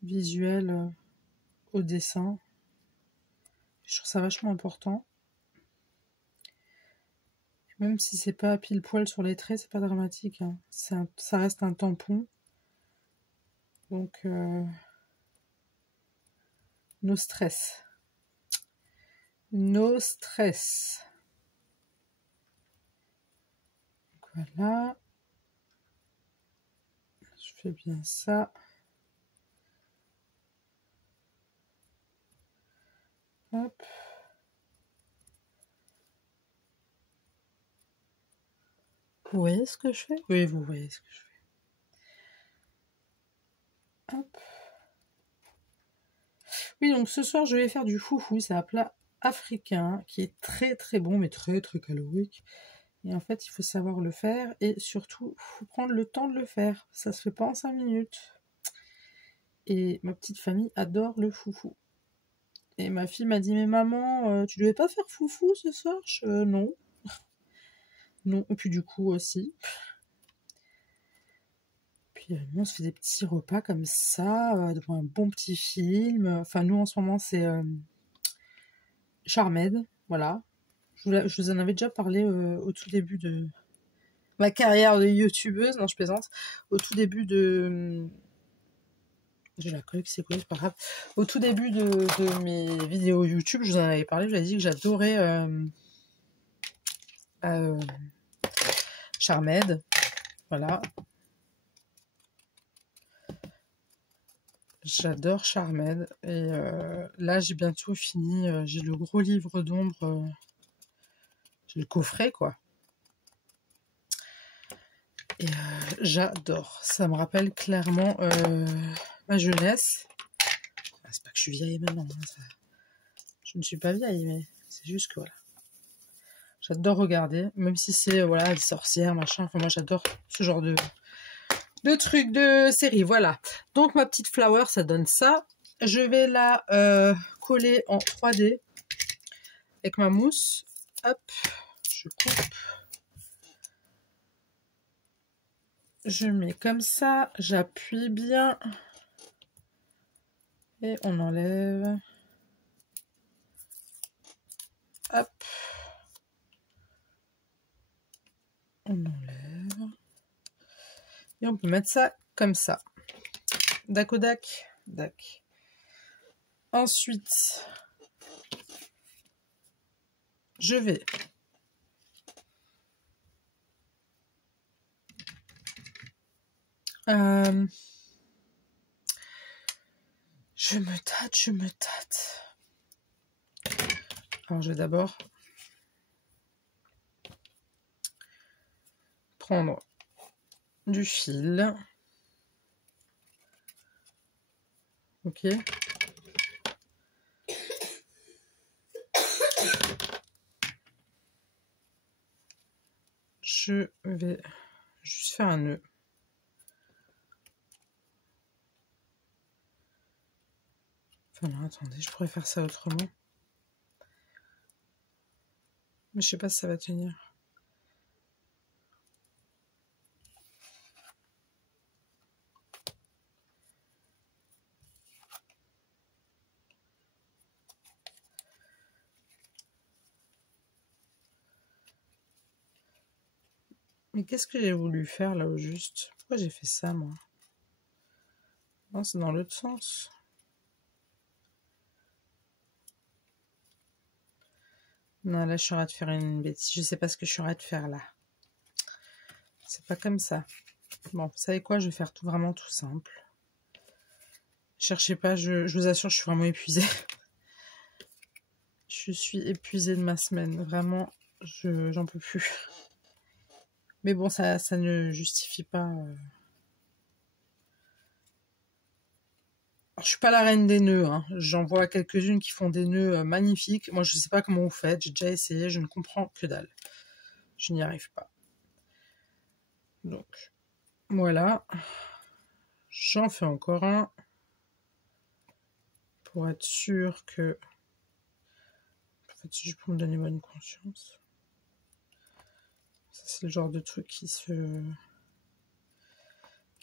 visuel au dessin. Je trouve ça vachement important. Même si c'est pas pile poil sur les traits, c'est pas dramatique. Hein. Ça reste un tampon. Donc, no stress. No stress. Donc, voilà. Je fais bien ça. Hop. Vous voyez ce que je fais? Oui, vous voyez ce que je fais. Hop. Oui, donc ce soir, je vais faire du foufou. C'est un plat africain qui est très très bon, mais très très calorique. Et en fait, il faut savoir le faire. Et surtout, il faut prendre le temps de le faire. Ça se fait pas en 5 minutes. Et ma petite famille adore le foufou. Et ma fille m'a dit, mais maman, tu devais pas faire foufou ce soir? Non. Non, et puis du coup aussi. Puis on se fait des petits repas comme ça, devant un bon petit film. Enfin, nous en ce moment, c'est Charmed, voilà. Je vous en avais déjà parlé au tout début de ma carrière de youtubeuse. Non, je plaisante. Au tout début de... J'ai la colle qui s'est collée, c'est pas grave. Au tout début de mes vidéos YouTube, je vous en avais parlé, je vous avais dit que j'adorais Charmed, voilà. J'adore Charmed. Et là, j'ai bientôt fini. J'ai le gros livre d'ombre. J'ai le coffret, quoi. Et j'adore. Ça me rappelle clairement ma jeunesse. C'est pas que je suis vieille maintenant. Hein, je ne suis pas vieille, mais c'est juste que voilà. J'adore regarder, même si c'est voilà, les sorcières, machin. Enfin, moi, j'adore ce genre de trucs, de séries. Voilà. Donc, ma petite flower, ça donne ça. Je vais la coller en 3D avec ma mousse. Hop, je coupe. Je mets comme ça, j'appuie bien. Et on enlève. Hop. On enlève. Et on peut mettre ça comme ça. Dac au dac. Dac. Ensuite, je vais je me tâte. Alors, je vais d'abord prendre du fil. Ok. Je vais juste faire un nœud. Enfin non, attendez, je pourrais faire ça autrement. Mais je sais pas si ça va tenir. Mais qu'est-ce que j'ai voulu faire là au juste? Pourquoi j'ai fait ça moi? Non, c'est dans l'autre sens. Non, là je suis en train de faire une bêtise. Je sais pas ce que je suis en train de faire là. C'est pas comme ça. Bon, vous savez quoi? Je vais faire vraiment tout simple. Cherchez pas, je vous assure, je suis vraiment épuisée. Je suis épuisée de ma semaine. Vraiment, j'en peux plus. Mais bon, ça ne justifie pas. Alors, je suis pas la reine des nœuds. Hein. J'en vois quelques-unes qui font des nœuds magnifiques. Moi, je sais pas comment vous faites. J'ai déjà essayé. Je ne comprends que dalle. Je n'y arrive pas. Donc, voilà. J'en fais encore un. Pour être sûr que... En fait, c'est juste pour me donner bonne conscience. Ça, c'est le genre de truc qui se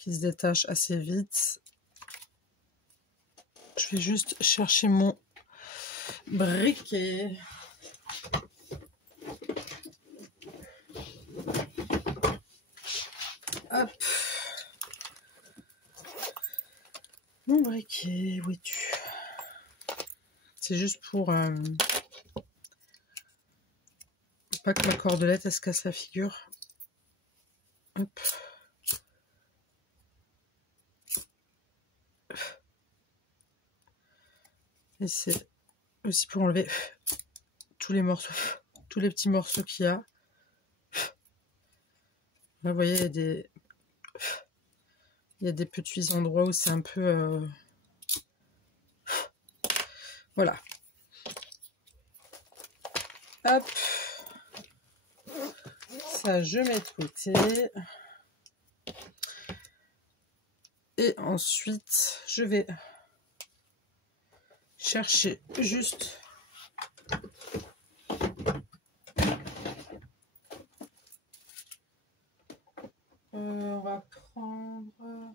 détache assez vite. Je vais juste chercher mon briquet. Hop. Mon briquet, où es-tu? C'est juste pour pas que ma cordelette elle se casse la figure. Hop. Et c'est aussi pour enlever tous les morceaux, tous les petits morceaux qu'il y a. Là, vous voyez, il y a des petits endroits où c'est un peu... Voilà. Hop. Ça, je mets de côté. Et ensuite, je vais chercher juste... on va prendre...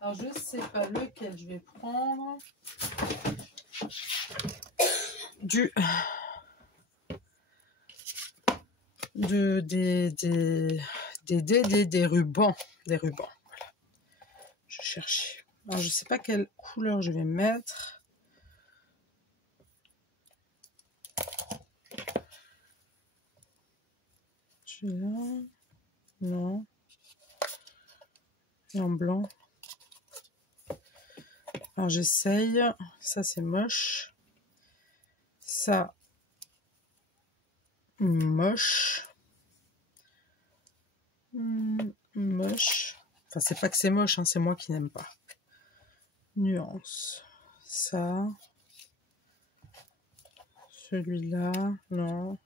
Alors, je sais pas lequel je vais prendre. Des rubans. Des rubans. Voilà. Je cherche. Alors, je sais pas quelle couleur je vais mettre. Celui-là. Non. Et en blanc. Alors, j'essaye. Ça, c'est moche. Ça, moche. Moche. Enfin, c'est pas que c'est moche, hein, c'est moi qui n'aime pas. Nuance. Ça. Celui-là, non.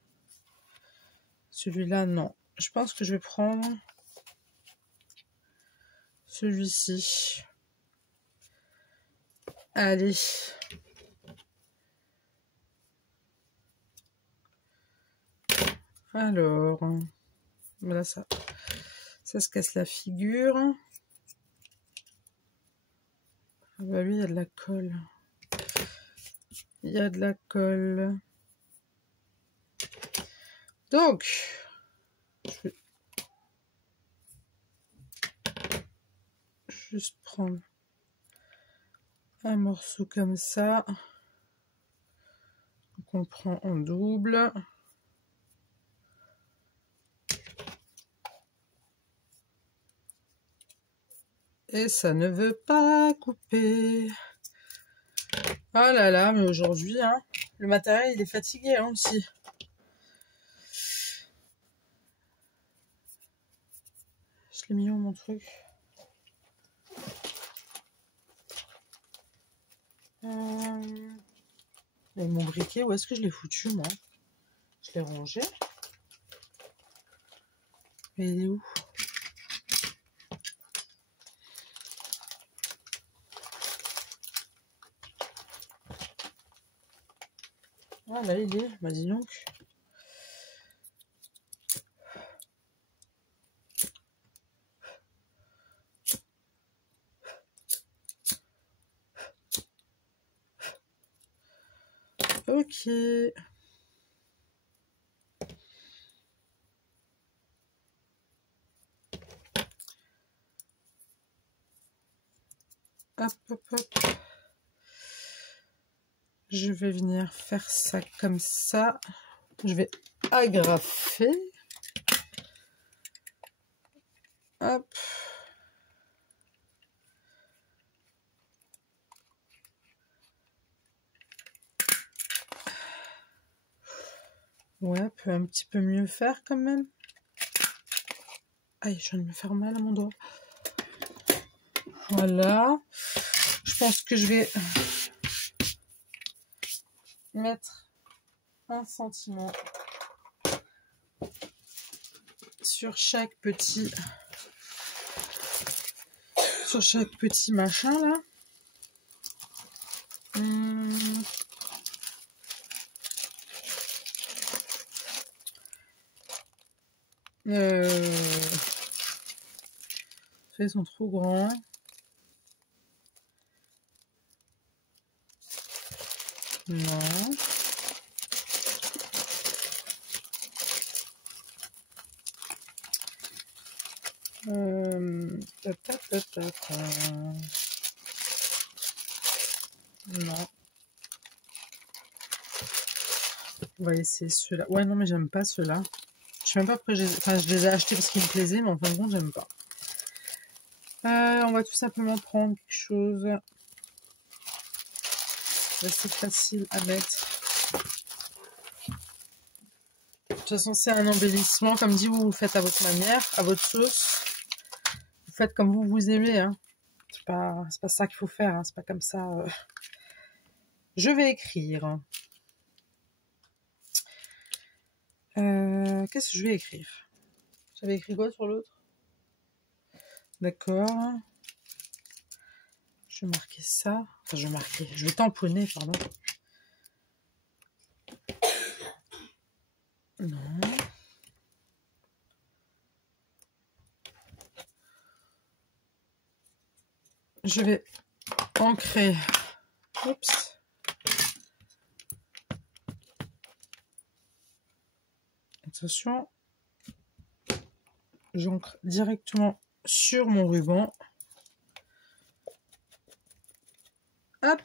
Celui-là, non. Je pense que je vais prendre celui-ci. Allez. Alors, voilà ça. Ça se casse la figure. Ah bah oui, il y a de la colle. Il y a de la colle. Donc, je vais juste prendre un morceau comme ça. Donc on prend en double. Et ça ne veut pas couper. Ah là là, mais aujourd'hui, hein, le matériel, il est fatigué hein, aussi. Je l'ai mis où mon truc? Et mon briquet, où est-ce que je l'ai foutu, moi? Je l'ai rangé. Mais il est où? Ah là, il est. Bah dis donc. Ok. Hop, hop, hop. Je vais venir faire ça comme ça. Je vais agrafer. Hop. Ouais, peut un petit peu mieux faire quand même. Aïe, je viens de me faire mal à mon doigt. Voilà. Je pense que je vais mettre 1 centimètre sur chaque petit machin là. Ils sont trop grands. Non. Non. On va essayer ceux-là. Ouais, non, mais j'aime pas ceux-là. Je sais même pas pourquoi je les ai achetés parce qu'ils me plaisaient, mais en fin de compte, j'aime pas. On va tout simplement prendre quelque chose assez facile à mettre. De toute façon, c'est un embellissement. Comme dit, vous faites à votre manière, à votre sauce. Vous faites comme vous aimez. Hein. C'est pas ça qu'il faut faire. Hein. C'est pas comme ça. Je vais écrire. Qu'est-ce que je vais écrire? J'avais écrit quoi sur l'autre? D'accord. Je vais marquer ça. Enfin, je vais tamponner, pardon. Non. Je vais ancrer. Oups. Attention. J'ancre directement sur mon ruban. Hop.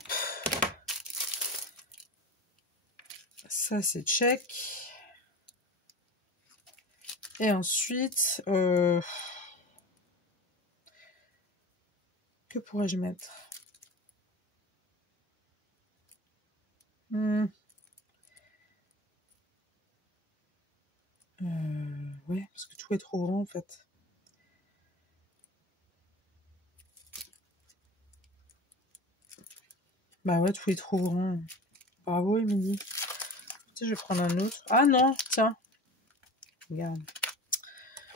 Ça, c'est check. Et ensuite, que pourrais-je mettre? Ouais, parce que tout est trop grand en fait. Bah ouais, tout est trop grand. Bravo, Émilie. Tu sais, je vais prendre un autre. Ah non, tiens. Regarde.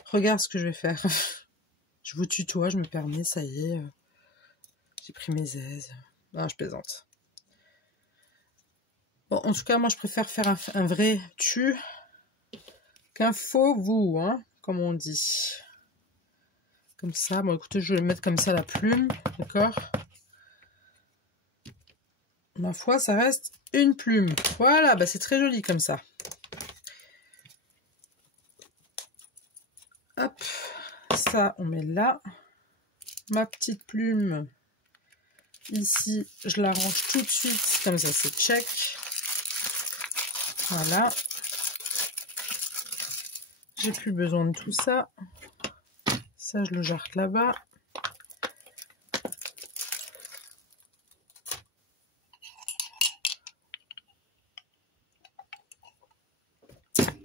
Regarde ce que je vais faire. Je vous tutoie, je me permets, ça y est. J'ai pris mes aises. Non, je plaisante. Bon, en tout cas, moi, je préfère faire un vrai tu qu'un faux vous, hein, comme on dit. Comme ça. Bon, écoutez, je vais mettre comme ça la plume, d'accord? Ma foi, ça reste une plume. Voilà, bah c'est très joli comme ça. Hop, ça, on met là. Ma petite plume, ici, je la range tout de suite. Comme ça, c'est check. Voilà. J'ai plus besoin de tout ça. Ça, je le jarte là-bas.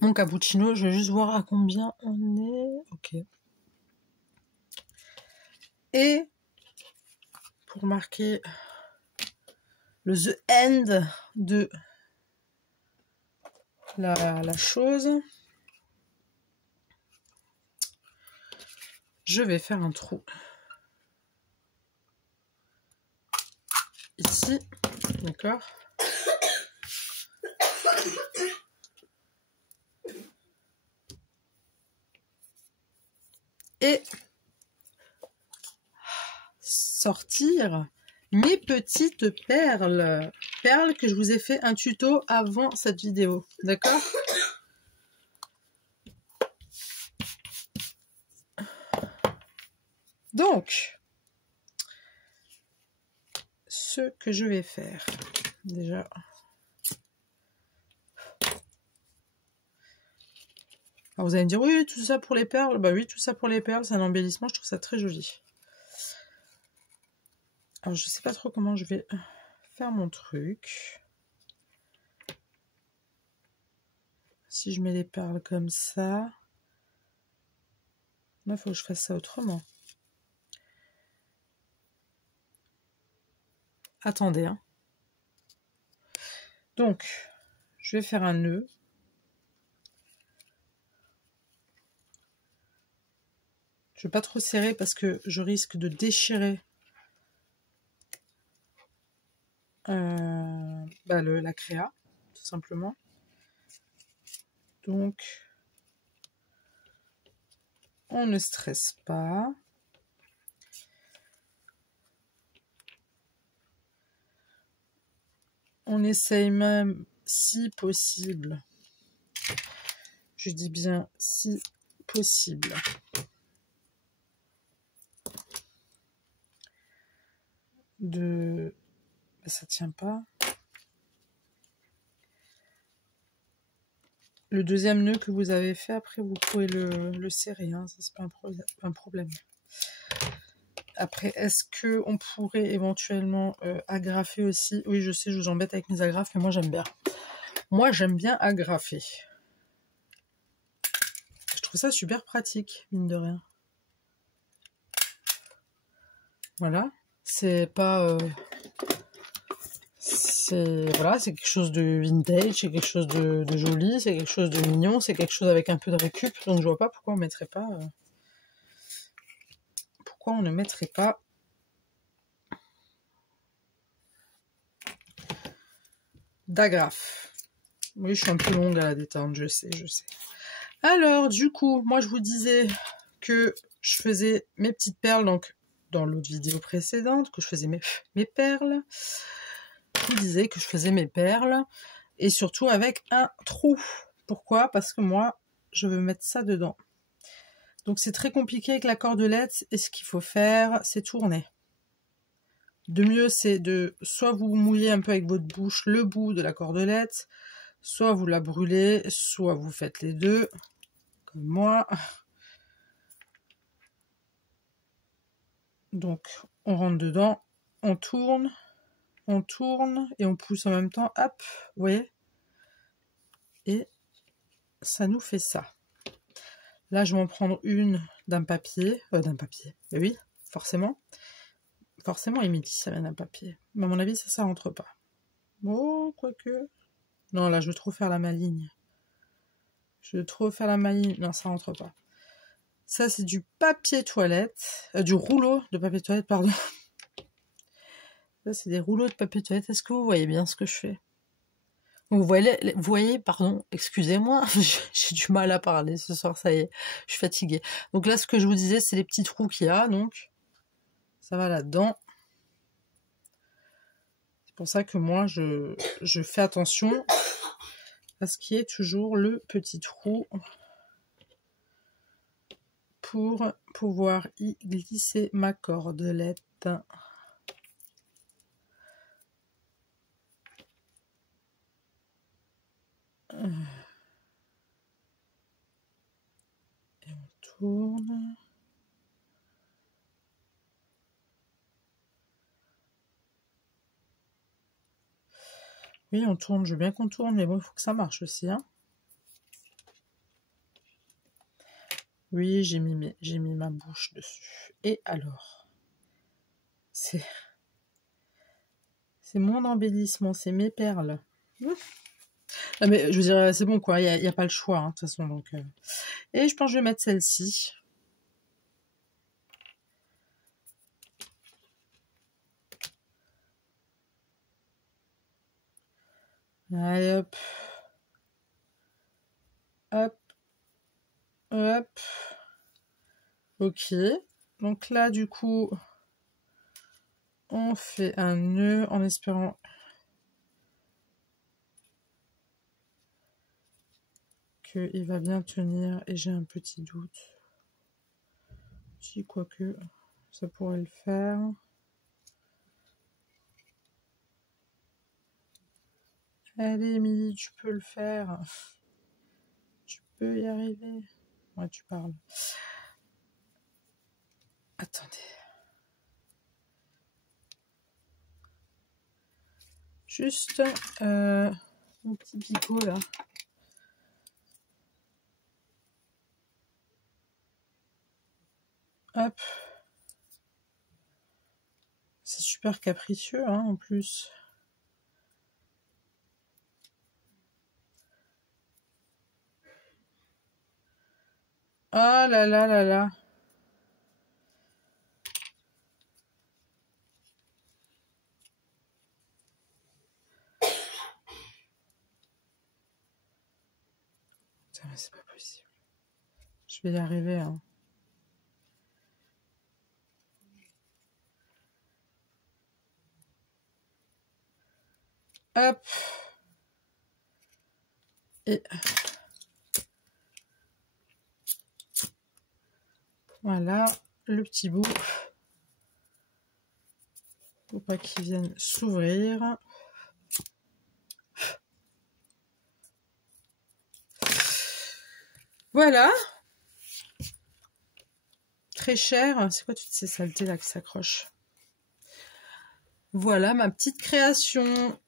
Mon cappuccino, je vais juste voir à combien on est. Ok. Et pour marquer le the end de la chose, je vais faire un trou ici, d'accord? Et sortir mes petites perles que je vous ai fait un tuto avant cette vidéo, d'accord? Donc ce que je vais faire. Déjà. Alors vous allez me dire, oui, tout ça pour les perles. Bah oui, tout ça pour les perles, c'est un embellissement, je trouve ça très joli. Alors je sais pas trop comment je vais faire mon truc. Si je mets les perles comme ça, là, il faut que je fasse ça autrement. Attendez, hein. Donc, je vais faire un nœud. Je ne vais pas trop serrer parce que je risque de déchirer la créa, tout simplement. Donc, on ne stresse pas. On essaye même, si possible, je dis bien si possible, de... Ça tient pas. Le deuxième nœud que vous avez fait, après vous pouvez le serrer, hein, ça c'est pas un problème. Après, est-ce que on pourrait éventuellement agrafer aussi? Oui, je sais, je vous embête avec mes agrafes, mais moi j'aime bien. Moi j'aime bien agrafer. Je trouve ça super pratique, mine de rien. Voilà, c'est pas... voilà, c'est quelque chose de vintage, c'est quelque chose de joli, c'est quelque chose de mignon, c'est quelque chose avec un peu de récup, donc je vois pas pourquoi on mettrait pas... pourquoi on ne mettrait pas d'agrafe. Oui, je suis un peu longue à la détente, je sais. Alors, du coup, moi je vous disais que je faisais mes petites perles, donc dans l'autre vidéo précédente, que je faisais mes perles. Je vous disais que je faisais mes perles, et surtout avec un trou. Pourquoi? Parce que moi, je veux mettre ça dedans. Donc c'est très compliqué avec la cordelette, et ce qu'il faut faire, c'est tourner. De mieux, c'est de soit vous mouillez un peu avec votre bouche le bout de la cordelette, soit vous la brûlez, soit vous faites les deux, comme moi. Donc, on rentre dedans, on tourne, et on pousse en même temps, hop, vous voyez? Et ça nous fait ça. Là, je vais en prendre une d'un papier, mais oui, forcément. Forcément, Émilie, ça vient d'un papier. Mais à mon avis, ça rentre pas. Oh, quoique... Non, là, je veux trop faire la maligne. Non, ça rentre pas. Ça, c'est du papier toilette. Du rouleau de papier toilette, pardon. Ça, c'est des rouleaux de papier toilette. Est-ce que vous voyez bien ce que je fais? Vous voyez, pardon, excusez-moi, j'ai du mal à parler ce soir, ça y est, je suis fatiguée. Donc là, ce que je vous disais, c'est les petits trous qu'il y a, donc ça va là-dedans. C'est pour ça que moi, je fais attention à ce qui est toujours le petit trou pour pouvoir y glisser ma cordelette. Et on tourne. Oui, on tourne, je veux bien qu'on tourne, mais bon, il faut que ça marche aussi, hein. Oui, j'ai mis ma bouche dessus. Et alors, c'est mon embellissement, c'est mes perles. Ah, mais je veux dire, c'est bon quoi, il y a pas le choix, hein, de toute façon. Donc, Et je pense que je vais mettre celle-ci. Allez, hop. Hop. Hop. Ok. Donc là, du coup, on fait un nœud en espérant qu'il va bien tenir. Et j'ai un petit doute. Si, quoique, ça pourrait le faire. Allez, Émilie, tu peux le faire. Tu peux y arriver. Ouais, tu parles. Attendez. Juste mon petit picot là. Hop. C'est super capricieux hein, en plus. Ah là là là là. Putain, mais c'est pas possible. Je vais y arriver. Hein. Hop. Et voilà le petit bout. Faut pas qu'il vienne s'ouvrir. Voilà. Très cher. C'est quoi toutes ces saletés là qui s'accrochent? Voilà ma petite création.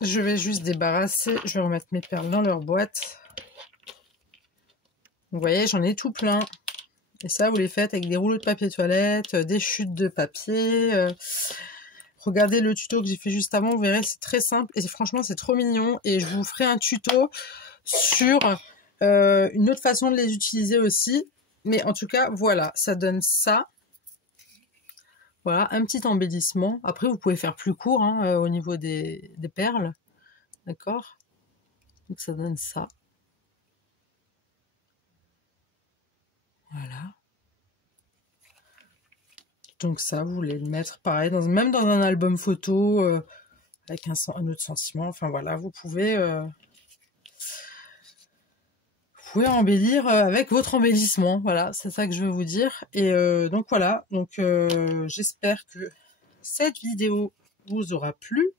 Je vais juste débarrasser. Je vais remettre mes perles dans leur boîte. Vous voyez, j'en ai tout plein. Et ça, vous les faites avec des rouleaux de papier toilette, des chutes de papier. Regardez le tuto que j'ai fait juste avant, vous verrez, c'est très simple. Et franchement, c'est trop mignon. Et je vous ferai un tuto sur une autre façon de les utiliser aussi. Mais en tout cas, voilà, ça donne ça. Voilà, un petit embellissement. Après, vous pouvez faire plus court hein, au niveau des perles. D'accord? Donc, ça donne ça. Voilà. Donc ça, vous voulez le mettre pareil, même dans un album photo, avec un autre sentiment. Enfin voilà, vous pouvez embellir avec votre embellissement. Voilà, c'est ça que je veux vous dire. Et donc voilà, donc j'espère que cette vidéo vous aura plu.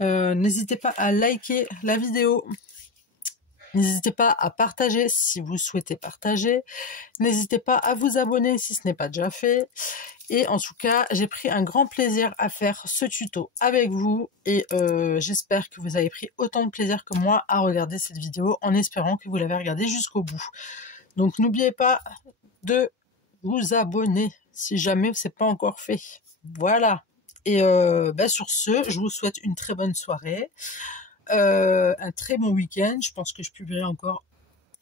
N'hésitez pas à liker la vidéo. N'hésitez pas à partager si vous souhaitez partager. N'hésitez pas à vous abonner si ce n'est pas déjà fait. Et en tout cas, j'ai pris un grand plaisir à faire ce tuto avec vous. Et j'espère que vous avez pris autant de plaisir que moi à regarder cette vidéo en espérant que vous l'avez regardée jusqu'au bout. Donc n'oubliez pas de vous abonner si jamais ce n'est pas encore fait. Voilà. Et sur ce, je vous souhaite une très bonne soirée. Un très bon week-end. Je pense que je publierai encore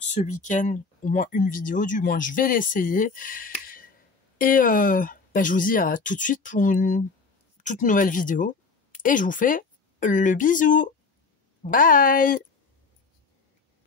ce week-end au moins une vidéo, du moins je vais l'essayer. Et je vous dis à tout de suite pour une toute nouvelle vidéo. Et je vous fais le bisou. Bye!